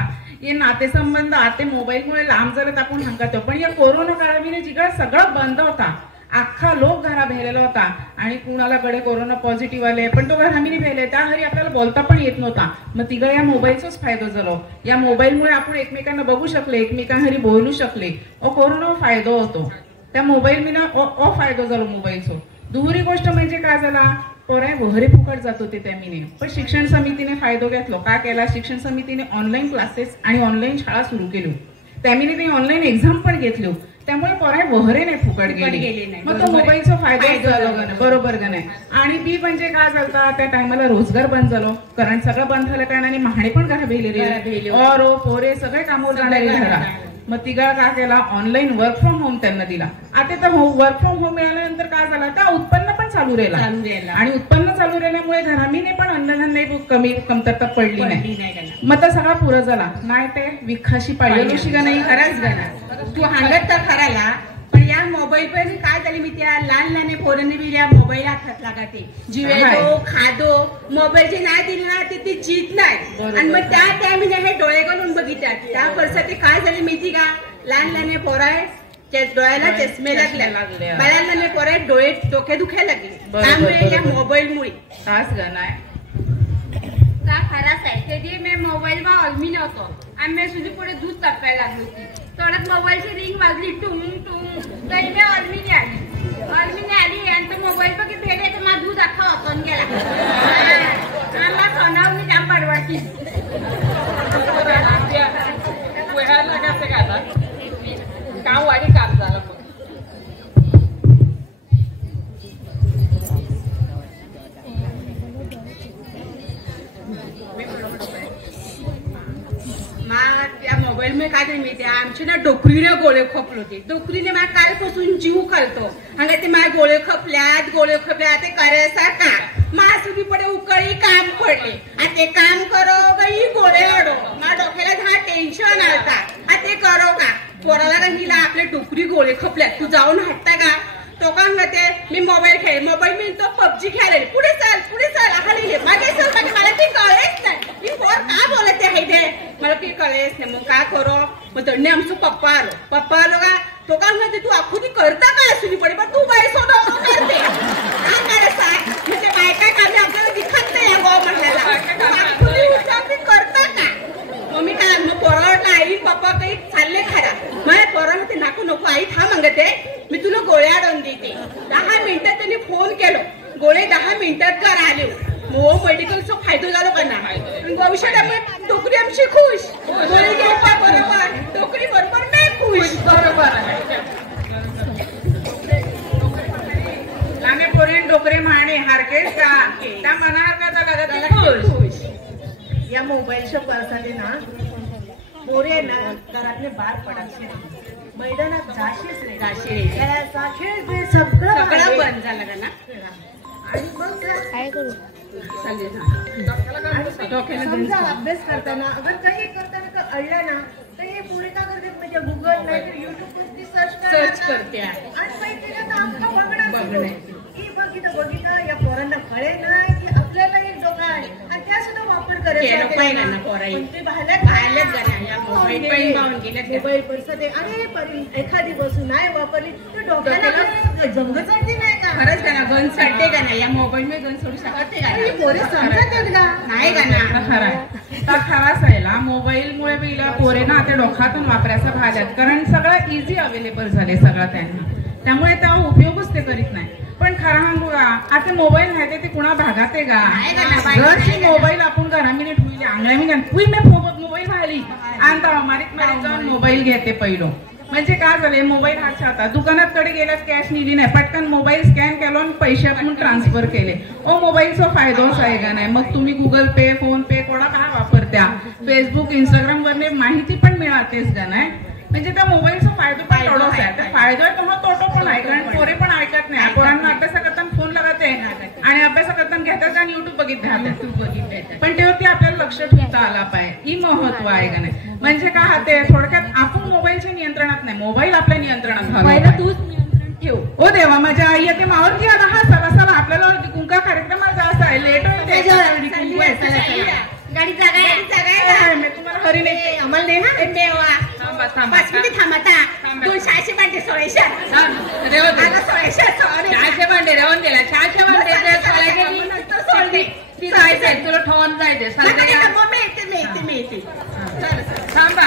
हे नातेसंबंध आता मोबाईलमुळे लांब झालेत आपण सांगतो. पण या कोरोना काळामध्ये जिकडे सगळं बंद होता, अख्खा लोक घरा भेलेला होता आणि कुणाला कडे कोरोना पॉझिटिव्ह आले, पण तो घरामिनी भेले, त्या घरी आपल्याला बोलता पण येत नव्हता. मग तिकडे या मोबाईलचाच फायदा झालो. या मोबाईलमुळे आपण एकमेकांना बघू शकले, एकमेकांघरी बोलू शकले. कोरोना फायदो होतो त्या मोबाईल मिना फायदो झालो मोबाईलचो. दुसरी गोष्ट म्हणजे काय झाला, पोराय वहरे फुकट जात होते त्या मिने. पण शिक्षण समितीने फायदो घेतलो. का केला, शिक्षण समितीने ऑनलाईन क्लासेस आणि ऑनलाईन शाळा सुरू केली. त्यामिने ते ऑनलाईन एक्झाम पण घेतली. त्यामुळे पोराय वहरे नाही फुकट गेली. मग तो मोबाईलचा फायदा झाला, बरोबर का नाही. आणि बी म्हणजे काय झालं, त्या टायमाला रोजगार बंद झालो, कारण सगळं बंद झाल्या कारणाने महाणे पण घरा भेले और पोरे सगळे कामावर जाणारे घरा. मग तिघा काय केला, ऑनलाईन वर्क फ्रॉम होम त्यांना दिला. आता तर वर्क फ्रॉम होम मिळाल्यानंतर काय झाला, त्या उत्पन्न पण चालू राहिला. आणि उत्पन्न चालू राहिल्यामुळे घरामीने पण अन्नधान्य कमी कमतरता पडली नाही. मग तर सगळा पुरा झाला नाही. ते विखाशी पाडलेली शिका नाही. खरंच गणा, तू सांगत तर खराला, पण या मोबाईल पर काय झाली मी त्या लहान लहान पोरांनी बी या मोबाईल हातात लागते. जिवेदो खादो मोबाईलचे नाही दिले ना ते जीत नाही. आणि मग त्या टाइमने हे डोळे घालून बघितल्यात. त्या परिस्थिती काय झाली माहिती का, लहान लहान पोराय डोळ्याला चष्मे लागले, लहान लहान पोराय डोळे डोके दुखायला लागले, त्यामुळे या मोबाईलमुळे. तास गणा का खराच आहे. ते मी मोबाईल वर ऑलमीन होतो आणि मी सुद्धा पुढे दूध तापायला लागली होती. तेवढ्यात मोबाईलची रिंग वाजली, टुंग टुंग, तरी मी ऑलमीने आली आणि तो मोबाईल बघित भेटले तर माझं दूध अख्खा वापरून गेला. मला सोनावर मी जाम पाडवाटी. काम वाढी काम झालं. त्या मोबाईल मध्ये काय तरी मिळते. आमची ना डोकरीने गोळे खोपले होते. डोकरीने माझ्या कालपासून जीव खालतो. आणि ते माझ्या गोळे खपल्यात ते करायचा का मासुरी पडे उकळी काम पडले आणि ते काम करो बाई गोळे अडो. माझ्या डोक्याला हा टेन्शन आलता. ते करो का पोराला रंगीला आपले डोकरी गोळे खपल्यात, तू जाऊन हटता का. तो का म्हणते मी मोबाईल खेळ, मोबाईल मी तो पबजी खेळेल. पुढे चाल हल्ली मागे चल, मागे मला ती कळेच नाही. मी फोन का बोलते आहे ते मला ती कळेच नाही. मग काय करो, मग त्यांनी आमचं पप्पा आलो का तो का म्हणते तू आखुदी करता का असुनी पडे, पण तू बाई सोडव करते का करायचा म्हणजे बायका कामी आपल्याला दिखत नाही या गो म्हणल्याला करता का. मग मी काय मग पोराला आई पप्पा काही चालले खरा. माझ्या पोराला ते नको आई थांब म्हणते मी तुला गोळे आणून देते. 10 मिनिटात त्यांनी फोन केलो, गोळे 10 मिनिटात घर आले. मग मेडिकलचा फायदा झालो का नाही. भविष्यात डोकरी आमची खुश, गोळे घेता बरोबर, डोकरी बरोबर मी खुश. बरोबर लाने पोरी डोकरे माने हारकेस का त्या मनासारखा खुश. या मोबाईलच्या परसाने ना पोरे ना घरातले बाहेर पडायचे, मैदानात जाशीच नाही, खेळायचा खेळ सगळं बंद झालं का ना. आणि मग काय करू समजा अभ्यास करताना अगर काही करताना अडला ना तर हे पुढे का करते म्हणजे गुगल नाही युट्यूब सर्च करते आणि बघणं की बघितलं या पोरांना कळे नाही की आपल्याला एक डोका आहे आणि त्या सुद्धा वापर करायचा. मोबाईल परिस्थिती अरे एखादी वस्तू नाही वापरली तर डोक्याला जमगच नाही का. खरंच का ना गन चढते का ना या मोबाईल मध्ये गन सोडू शकते का पोरे समजत नाही का ना. खराच राहिला मोबाईलमुळे बिला पोरे ना आता डोक्यातून वापरायचा भाज्यात, कारण सगळं इझी अवेलेबल झाले सगळं त्यांना, त्यामुळे त्या उपयोगच ते करीत नाही. पण खरा सांगू का आता मोबाईल नाही ते कुणा भागात आहे का. घरची मोबाईल आपण घरामिने ठेवली, अंगणामिने मोबाईल राहिली आणि मारीत जाऊन मोबाईल घेते पहिलो. म्हणजे काय झालंय, मोबाईल हातच्या हातात, दुकानात कडे गेल्यात कॅश नेली नाही, पटकन मोबाईल स्कॅन केलो आणि पैसे आपण ट्रान्सफर केले. ओ मोबाईलचा फायदोच आहे का नाही. मग तुम्ही गुगल पे, फोन पे कोणा काय वापरत्या, फेसबुक, इंस्टाग्राम वरने माहिती पण मिळतेच का नाही. म्हणजे त्या मोबाईलचा फायदो पण थोडोच आहे. त्या फायदा तेव्हा तोटो पण आहे, कारण पोरे पण ऐकत नाही. पोरांना अभ्यास करताना फोन लागते आणि अभ्यास करताना घेतात आणि युट्यूब बघितले, पण तेवढी आपल्याला लक्ष ठेवता आला पाहिजे. ही महत्व आहे का नाही. म्हणजे काय होते, थोडक्यात आपण मोबाईलच्या नियंत्रणात नाही, मोबाईल आपल्या नियंत्रणात हवा. तूच नियंत्रण ठेव. ओ देवा, माझ्या आई ते मावळची आला. हा चला आपल्याला कुंका कार्यक्रमाला जायचं आहे, लेट गाडी जागा मी तुम्हाला घरी नाही आम्हाला नाही ना देवा. 5 मिनिट थांबता. 200 भांडे 1600 भांडे राहून गेला. 600 भांडे ती जायचंय, तुला ठेवून जायचे. थांबा,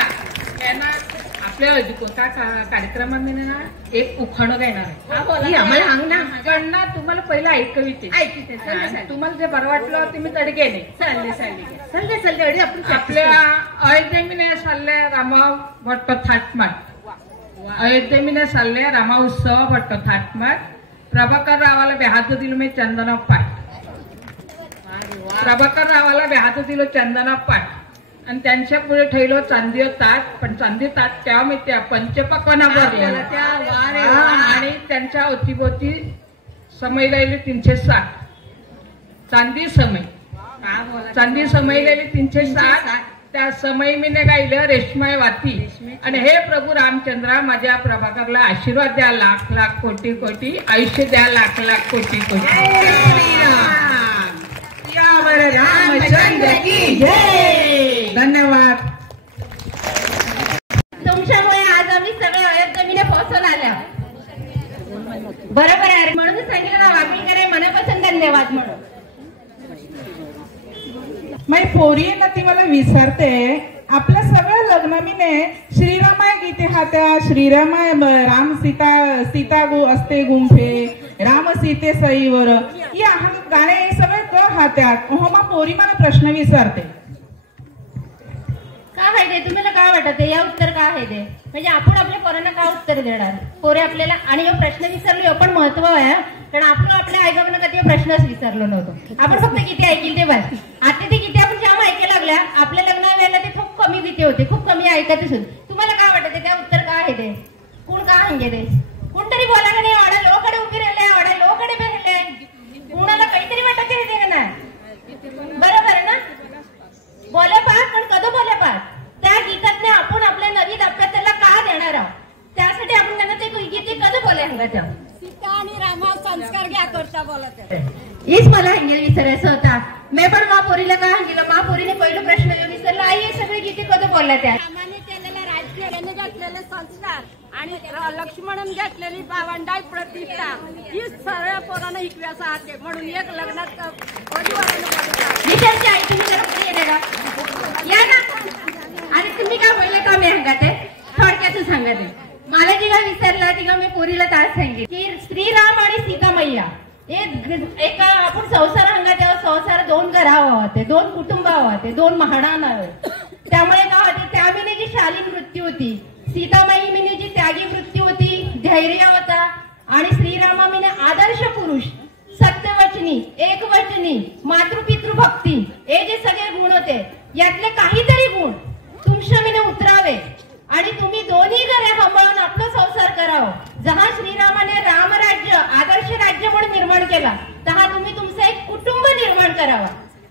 आपल्या कोणत्या कार्यक्रमामध्ये ना एक उखाणं घेणार आहे. तुम्हाला पहिलं ऐकविते, तुम्हाला जे बरं वाटलं ते मी तडके नाही. आपल्या अयोध्येमीने चालले रामा भट्ट थाटमाट, अयोध्येमीने चालले रामा उत्सव भट्ट थाटमाट. प्रभाकर रावाला बेहात दिलो मी चंदना पाठ, प्रभाकर रावाला बेहात दिलो चंदना पाठ. आणि त्यांच्या पुढे ठेवलं चांदी ताट, पण चांदी ताट त्या मी त्या पंचपक्वानावर आणि त्यांच्या अवतीभोवती समय लागली 360. चांदी समय लागली 360. त्या समय मीने गायलं रेशमाय वाती. आणि हे प्रभू रामचंद्रा, माझ्या प्रभाकरला आशीर्वाद द्या, लाख लाख कोटी कोटी आयुष्य द्या, लाख लाख कोटी कोटी. रामचंद्र की जय. धन्यवाद. तुमच्यामुळे आज आम्ही सगळे अयोध्येने पोहोचून आल्या. बरोबर आहे, म्हणून सांगितलं ना वाकळीकडे मनापासून धन्यवाद म्हणून. माझी पोरी ना ती मला विचारते, आपल्या सगळ्या लग्न मीने श्रीरामाय गीते हात्या, श्रीरामाय राम सीता असते गुंफे, राम सीते सईवर, या गाणे सगळे क हात्यात. मा पोरी मला प्रश्न विचारते, का माहितीये तुम्हाला काय वाटत या उत्तर का आहे ते. म्हणजे आपण आपल्या पोरांना का उत्तर देणार, पोरे आपल्याला. आणि हे प्रश्न विसरलो पण महत्व आहे, कारण आपण आपल्या आईबाबांना कधी प्रश्नच विसरलो नव्हतो. आपण फक्त किती ऐकल ते बस. आता ते किती आपण जाम ऐकायला लागल्या, आपल्या लग्ना वेळेला ते खूप कमी किती होते, खूप कमी ऐकतच होते. तुम्हाला काय वाटत त्या उत्तर काय आहे ते, कोण का सांगे ते. कोणतरी बोला का नाही, वाडा लोकडे उभी राहिले, वाडा लोकडे राहिले, कोणाला काहीतरी वाटत येते का नाही. बरोबर आहे ना. बोले पाहत, पण कधी बोले पाहत त्या गीतातने आपण आपल्या नवीन टप्प्यात त्याला का देणार आहोत. त्यासाठी आपण त्यांना ते गीते कधी बोले हंगा सीता आणि रामा संस्कार घ्या करता बोलत. हीच मला हंगेल विसरायचं होता. मी पण महापोरीला का हंगेलं, महापोरीने पहिलं प्रश्न विसरला, आई हे सगळे गीते कधी बोलल्या त्या. रामाने केलेला राज्य, त्याने घेतलेले संस्कार आणि लक्ष्मणन घेतलेली भावंडाई प्रतिष्ठा, ही सगळ्या पोरांना इकव्याचा हात आहे. म्हणून एक लग्नात विचारची आई तुम्ही जरा पुढे येते का, या ना. आणि तुम्ही काय बोलले का मी हंगाते थोडक्यातून सांगते. मला जिगा विसरला तिगा मी पोरीला तास सांगितले की श्रीराम आणि सीता मैया एका आपण संसार हंगा तेव्हा संसार 2 घर होते, 2 कुटुंब होते, 2 महाडा नव्हे. त्यामुळे काय होते, त्यामिने जी शालीन वृत्ती होती, सीतामाई मिने जी त्यागी वृत्ती होती, धैर्य होता. आणि श्रीरामा मिने आदर्श पुरुष, सत्यवचनी, एकवचनी, मातृपितृभक्ती, हे जे सगळे गुण होते, यातले काहीतरी गुण तुमच्या मिने उतरावे आणि तुम्ही दोन्ही घरे सांभाळून आपला संसार करावं. जहा श्रीरामाने रामराज्य आदर्श राज्य म्हणून निर्माण केला, तहा तुम्ही तुमचं एक कुटुंब निर्माण करावा.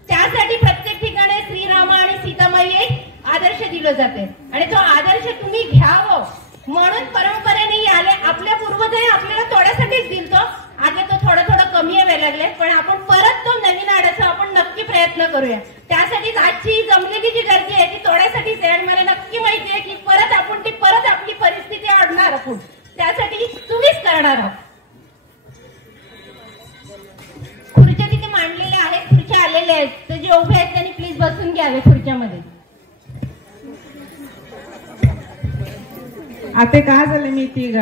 त्यासाठी प्रत्येक ठिकाणी श्रीरामा आणि सीतामाई एक आदर्श दिलं जाते आणि तो आदर्श तुम्ही घ्यावं म्हणून परंपरेने आले. आपल्या पूर्वजांनी आपल्याला थोड्यासाठीच दिलतो, आता तो थोडं कमी यावे लागले, पण आपण परत तो नवीन आणायचा आपण नक्की प्रयत्न करूया. त्यासाठीच आजची जमलेली जी गर्दी आहे ती थोड्यासाठीच आहे. आणि मला नक्की माहिती आहे की परत आपली परिस्थिती आणणार आपण, त्यासाठी तुम्हीच करणार आहोत. खुर्च्या तिथे मांडलेल्या आहेत, खुर्च्या आलेल्या आहेत, तर जे उभे आहेत त्यांनी प्लीज बसून घ्यावे खुर्च्यामध्ये. आता काय झालं मी ती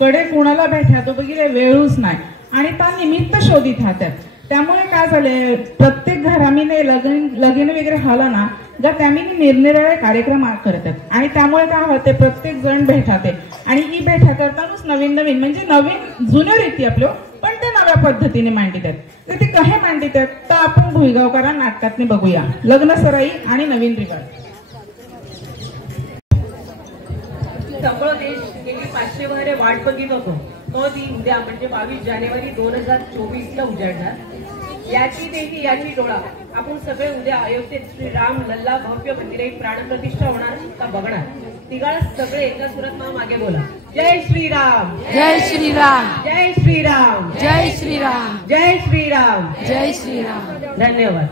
कडे कोणाला भेटा तो बघितले वेळूच नाही आणि त्या निमित्त शोधित राहतात. त्यामुळे काय झाले, प्रत्येक घरामीने लगीन वगैरे झालं ना जर त्याने निरनिराळे कार्यक्रम करतात आणि त्यामुळे काय होते, प्रत्येक जण भेटते आणि ही बैठक करतानाच नवीन नवीन म्हणजे नवीन जुन्या रीती आपल्यो पण ते नव्या पद्धतीने मांडितात. तर ते कहे मांडितात तर आपण भुईगावकरां नाटकातनी बघूया. लग्न सराई आणि नवीन रिवाज. सगळं देश गेली 500 वर्षे वाट बघित होतो. तो ती उद्या म्हणजे 22 जानेवारी 2024 उजाडणार. याची देवी याची डोळा आपण सगळे उद्या अयोध्येत श्रीराम लल्ला भव्य मंदिरे प्राणप्रतिष्ठा होणार का बघणार. तिघाला सगळे एका सुरात मागे बोला. जय श्रीराम, जय श्रीराम, जय श्रीराम, जय श्रीराम, जय श्रीराम, जय श्रीराम. धन्यवाद.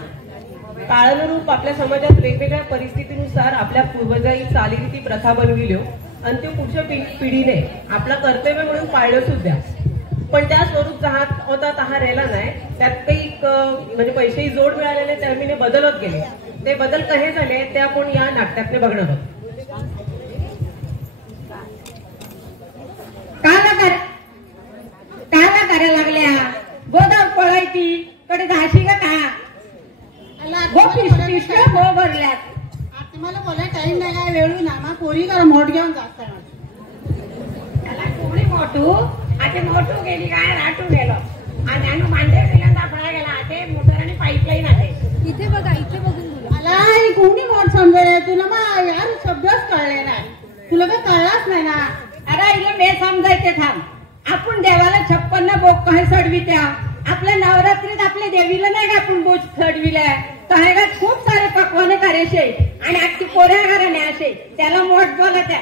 काळानुरूप आपल्या समाजात वेगवेगळ्या परिस्थितीनुसार आपल्या पूर्वजांनी चालीरीती प्रथा बनविल्यो आणि ते पुढच्या पिढीने आपला कर्तव्य म्हणून पाळलं सुद्धा. पण त्या स्वरूप जहात होता तहा राहिला नाही. त्यात काही म्हणजे पैसेही जोड मिळालेले त्यामुळे बदलत गेले. ते बदल कसे झाले ते आपण या नाटकातले बघणार आहोत. काला करायला लागल्या गोदा पळायची कडे धाशी का गो पिष्ट गो भरल्यात. मला बोला टाइम नाही काय वेळू ना मग पोरी करा मोठ घेऊन जात कोणी मोठू आता मोठू गेली काय राटून गेलो आणि आम्ही मांडे गेला दाफळा गेला. ते मोटर आणि पाईपलाईन आले इथे बघा, इथे बघून बोला. मला कोणी मोठ समजेल तुला मग यार शब्दच कळले नाही. तुला काय कळलाच नाही ना. अरे इले मे समजायचे थांब. आपण देवाला 56 बोक काय चढवी त्या आपल्या नवरात्रीत आपल्या देवीला नाही का आपण बोच चढविलाय. तर खूप सारे पकवाने करायचे आणि अगदी पोऱ्या घराने असे त्याला मोठ बोला त्या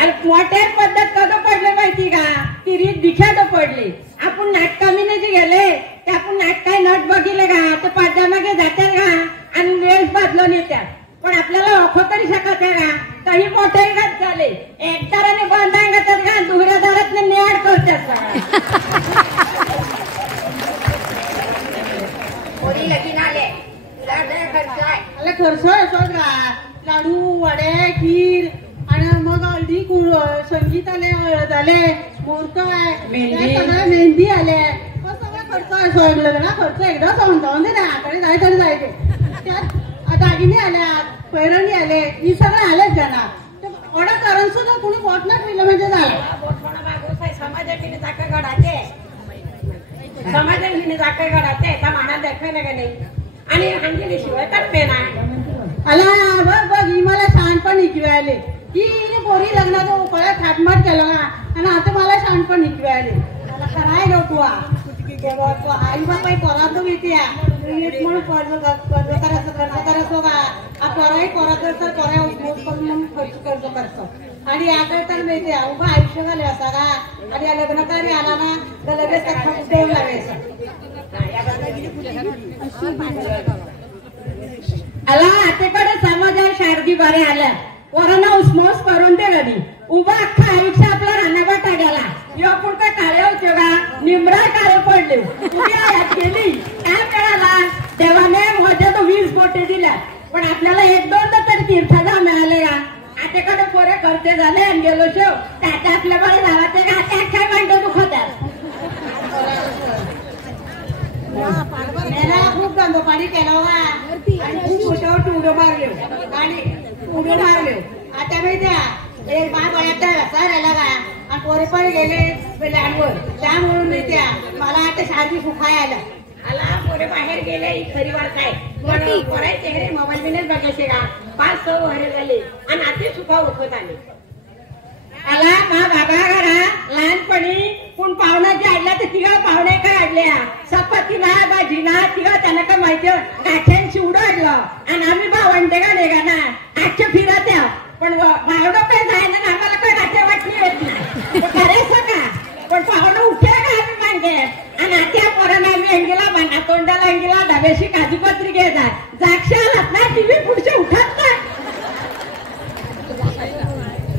आणि मोठ्या पद्धत कधी पडले माहिती का ती रीत दिख्यात पडली. आपण नाटकामीने जे गेले ते आपण नाटकाय नट बघिले का तर पाजामागे जातात का आणि वेळ बदलून येतात. पण आपल्याला ओळखू तरी शकत आहे का काही मोठे घात झाले एक दाराने बांधाय घातात का दुसऱ्या दारात नेड करतात. कोणी लगीन आले मला खर्च असोच का लाडू वडे खीर आणि मग हळदी संगीत आले हळद आले मुहूर्त मेहंदी आले सगळं खर्च असो लग्न खर्च एकदा जाऊन दे ना आकडे जायचं जायचे. त्यात दागिने आल्या पैरणी आले ही सगळं आलेच जाणार. ऑर्डर करून सुद्धा कुणी बोट नाही ठेवलं म्हणजे झालं. समाजाने जाका घडाते समाजाने जाका घडाते त्या माना दाखवायला का नाही आणि अंजली शिवाय टप्पे नाही. अला बघ बघ ही मला शहाणपण शिकवायले की पोरी लग्नाचा उकळ्या थाटमाट केलं का आणि आता मला शहाणपण शिकवायले. मला कराय नको आई बापाई पोरातो येते म्हणून करायचो का पोराही पोराचं तर पोरा म्हणून खर्च करतो आणि याकडे तर माहिती उभा आयुष्य घाले असा का आणि या लग्नकारी आला ना तर लगेच देव लागायचं. अला आतेकडे समाजा शारदी बरे आल्या कोरोना उस्मोस करून दे गडी उभा अख्खा आयुष्य आपला रानाबाटा गेला. किंवा पुढे काळे होते का निमरा काळे पडले तुम्ही आयात केली काय मिळाला देवाने माझ्या तो 20 बोटे दिल्या. पण आपल्याला 1-2 तरी तीर्थाला मिळाले का आतेकडे पोरे करते झाले आणि गेलो शेव त्याच्या आपल्या बळे धावाते का त्या काय मांडे दुखतात. खूप गंदोपाणी केला आणि खूप मोठ्यावर टुडो मारले आणि उडो मारले. आता माहिती एक बाय बळ्यात रसा राहिला का आणि पोरे पण गेले लँडवर त्यामुळे माहिती मला आता शारदी सुखाय आलं. आला पोरे बाहेर गेले ही खरी वाट काय पण पोराय चेहरे मोबाईल बिनेच बघायचे का 5-6 वर्ष झाले आणि आता सुखा ओळखत आले. आला मा बाबा घरा लहानपणी कोण पाहुणाची आडला तर तिघा पाहुणे काय आडल्या सपती ना भाजी ना तिघा त्यांना काय माहिती गाठ्यांशी उडाडलं आणि आम्ही भावंडे का नेगा ना आजच्या फिरत्या पण भावडं काय जायला ना आम्हाला काय गाठ्या वाटली येत नाही करायचं का पण पाहुणं उठ्या का आम्ही मागे आणि आता पोरांना आम्ही अंगीला बांधा तोंडाला अंगीला डब्याशी काजूपत्री घेतात जाक्षी आलात ना टीव्ही पुढचे उठत ना.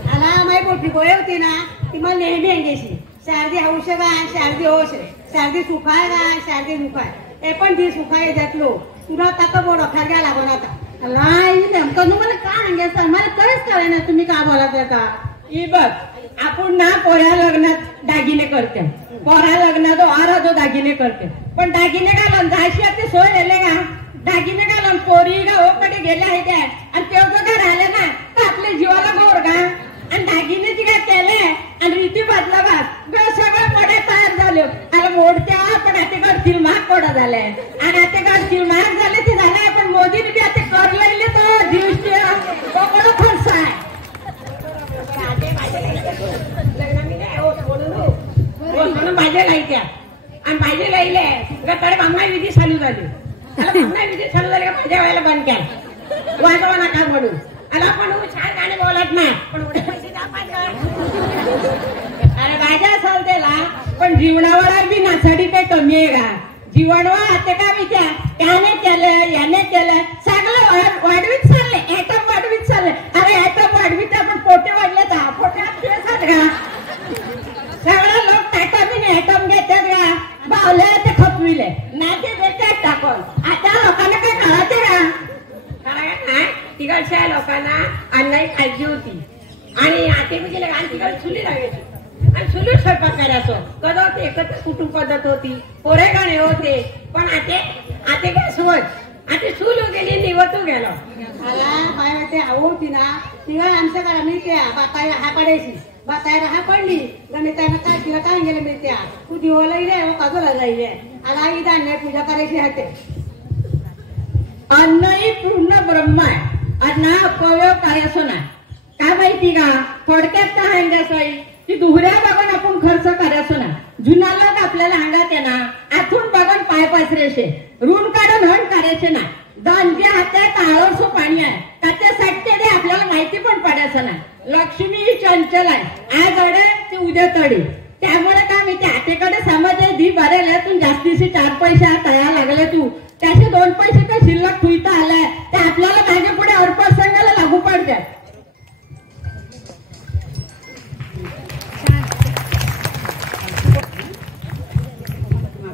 मला माही मोठी गोय होती ना ती मला नेहमी अंगेशी शारदी औषध आहे शारदी होश शारदी सुखाय का शारदी दुखाय हे पण ती सुखाय जातलो तुला ताका बोड खारग्या लागून आता नेमकं मला काय सांगायचं मला काहीच कळे ना तुम्ही काय बोलात आता. ही बघ आपण ना पोऱ्या लग्नात दागिने करते पोऱ्या लग्नात जो दागिने करते पण दागिने घालून जायची ते सोय राहिले का दागिने घालून पोरी गावाकडे गेल्या आहेत आणि ते घर आले ना तर आपल्या जीवाला गोर का आणि दागिने झाले आणि आता का महाग झाले ते झाले पण मोदीने बी आता कर लागले तर दिवशी कोकण खर्च आहे म्हणून भाज्या लायच्या आणि भाजी लायले कडे भांगणा विधी चालू झाली भांगणा विधी चालू झाली का भाज्या व्हायला बंद केला वाजवा नका म्हणून आणि आपण छान गाणे बोलत नाही पण अरे भाज्या चालतेला पण जीवनावर बी नासाडी काही कमी आहे का जीवनवा ते का विचार त्याने केलं याने केलं सगळं वाढवीत चालले ऍटम वाढवीत चालले अरे ऍटम वाढवीत आपण पोटे वाढले तर पोट्यात खेळतात का सगळं लोक टाटामीने ऍटम घेतात का बावले ते खपविले नाही ते देतात टाकून आता लोकांना काय कळते का काय तिकडच्या लोकांना अन्नाई खायची होती आणि आते म्हणजे आणि तिकडे चुली लागायची आणि चुलीत स्वयंपाक करायचो कदा होते एकत्र कुटुंब पद्धत होती पोरे गाणे होते पण आते काय सुवत आता चूल गेली निवतू गेलो मला ते आवडती ना तिला आमच्या घरा मी त्या बातायला हा पडायची बातायला हा पडली गणितानं काय तिला काय गेले मी त्या तू दिवाला येईल काजूला जाईल आला आई धान्य पूजा करायची हाते अन्न ही पूर्ण ब्रह्म आहे अन्न अपव्यय करायचो ना काय माहिती का थोडक्यात काय सांगायचं की दुहऱ्या बघून आपण खर्च करायचो ना जुना लोक आपल्याला सांगत ना आतून बघून पाय पसरेशे ऋण काढून हण करायचे ना दन जे हातात आळसो पाणी आहे त्याच्यासाठी ते आपल्याला माहिती पण पडायचं ना लक्ष्मी चंचल आहे आज अडे ते उद्या तडे त्यामुळे काय माहिती हातेकडे समाज धी भरेल यातून जास्तीचे 4 पैसे तयार लागले तू त्याचे 2 पैसे काय शिल्लक ठुईता आलाय ते आपल्याला मागे पुढे अर्थप्रसंगाला लागू पडतात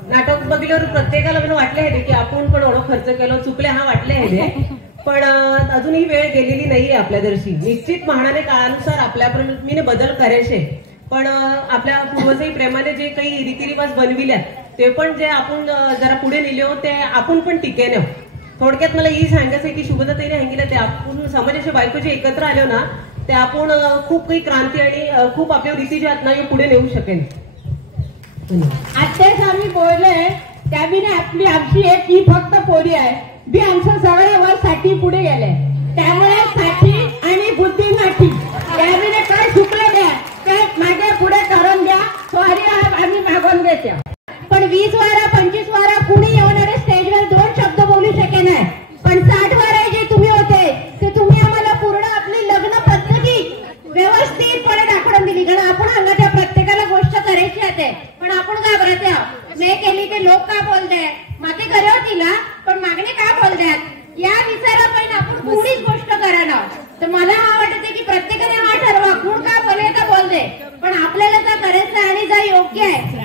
नाटक बघितल्यावर प्रत्येकाला मला वाटले आहे की आपण पण एवढं खर्च केलं चुकले हा वाटले आहे पण अजूनही वेळ गेलेली नाहीये आपल्या दर्शी निश्चित महानाने काळानुसार आपल्याप्रमाणे बदल करायचे पण आपल्या पूर्वजही प्रेमाने जे काही रीतिरिवाज बनविल्या ते पण जे आपण जरा पुढे नेले हो ते आपण पण टिकेन थोडक्यात मला ही सांगायचं की शुभदाताईने सांगितलं ते आपण समाजाच्या बायको जे एकत्र आलो ना ते आपण खूप काही क्रांती आणि खूप आपल्या रीती जे आहेत ना पुढे नेऊ शकेल आत्ताच आम्ही बोलले त्याबिने आपली आमची एक ही फक्त पोरी आहे बी आमचं सगळ्या वर साठी पुढे गेले त्यामुळे साठी आणि बुद्धी नाठी त्याबिने काय चुकलं द्या काय मागे पुढे करून द्या सॉरी आम्ही मागून घेतो पण 20 वारा 25 वारा कुणी येणारे स्टेजवर 2 शब्द बोलू शके नाही पण 60 वारा जे तुम्ही होते ते तुम्ही आम्हाला पूर्ण आपली लग्न पद्धती व्यवस्थितपणे दाखवून दिली कारण आपण अंगाच्या प्रत्येकाला गोष्ट करायची आहे पण आपण घाबरते मी केली की लोक का बोलते माते करे तिला पण मागणी का बोलतात या विचारापासून आपण पुढीच गोष्ट करायला तर मला हा वाटते की प्रत्येकाने हा ठरवा कोण का बोले तर बोलते पण आपल्याला तर करायचं आणि जा योग्य आहे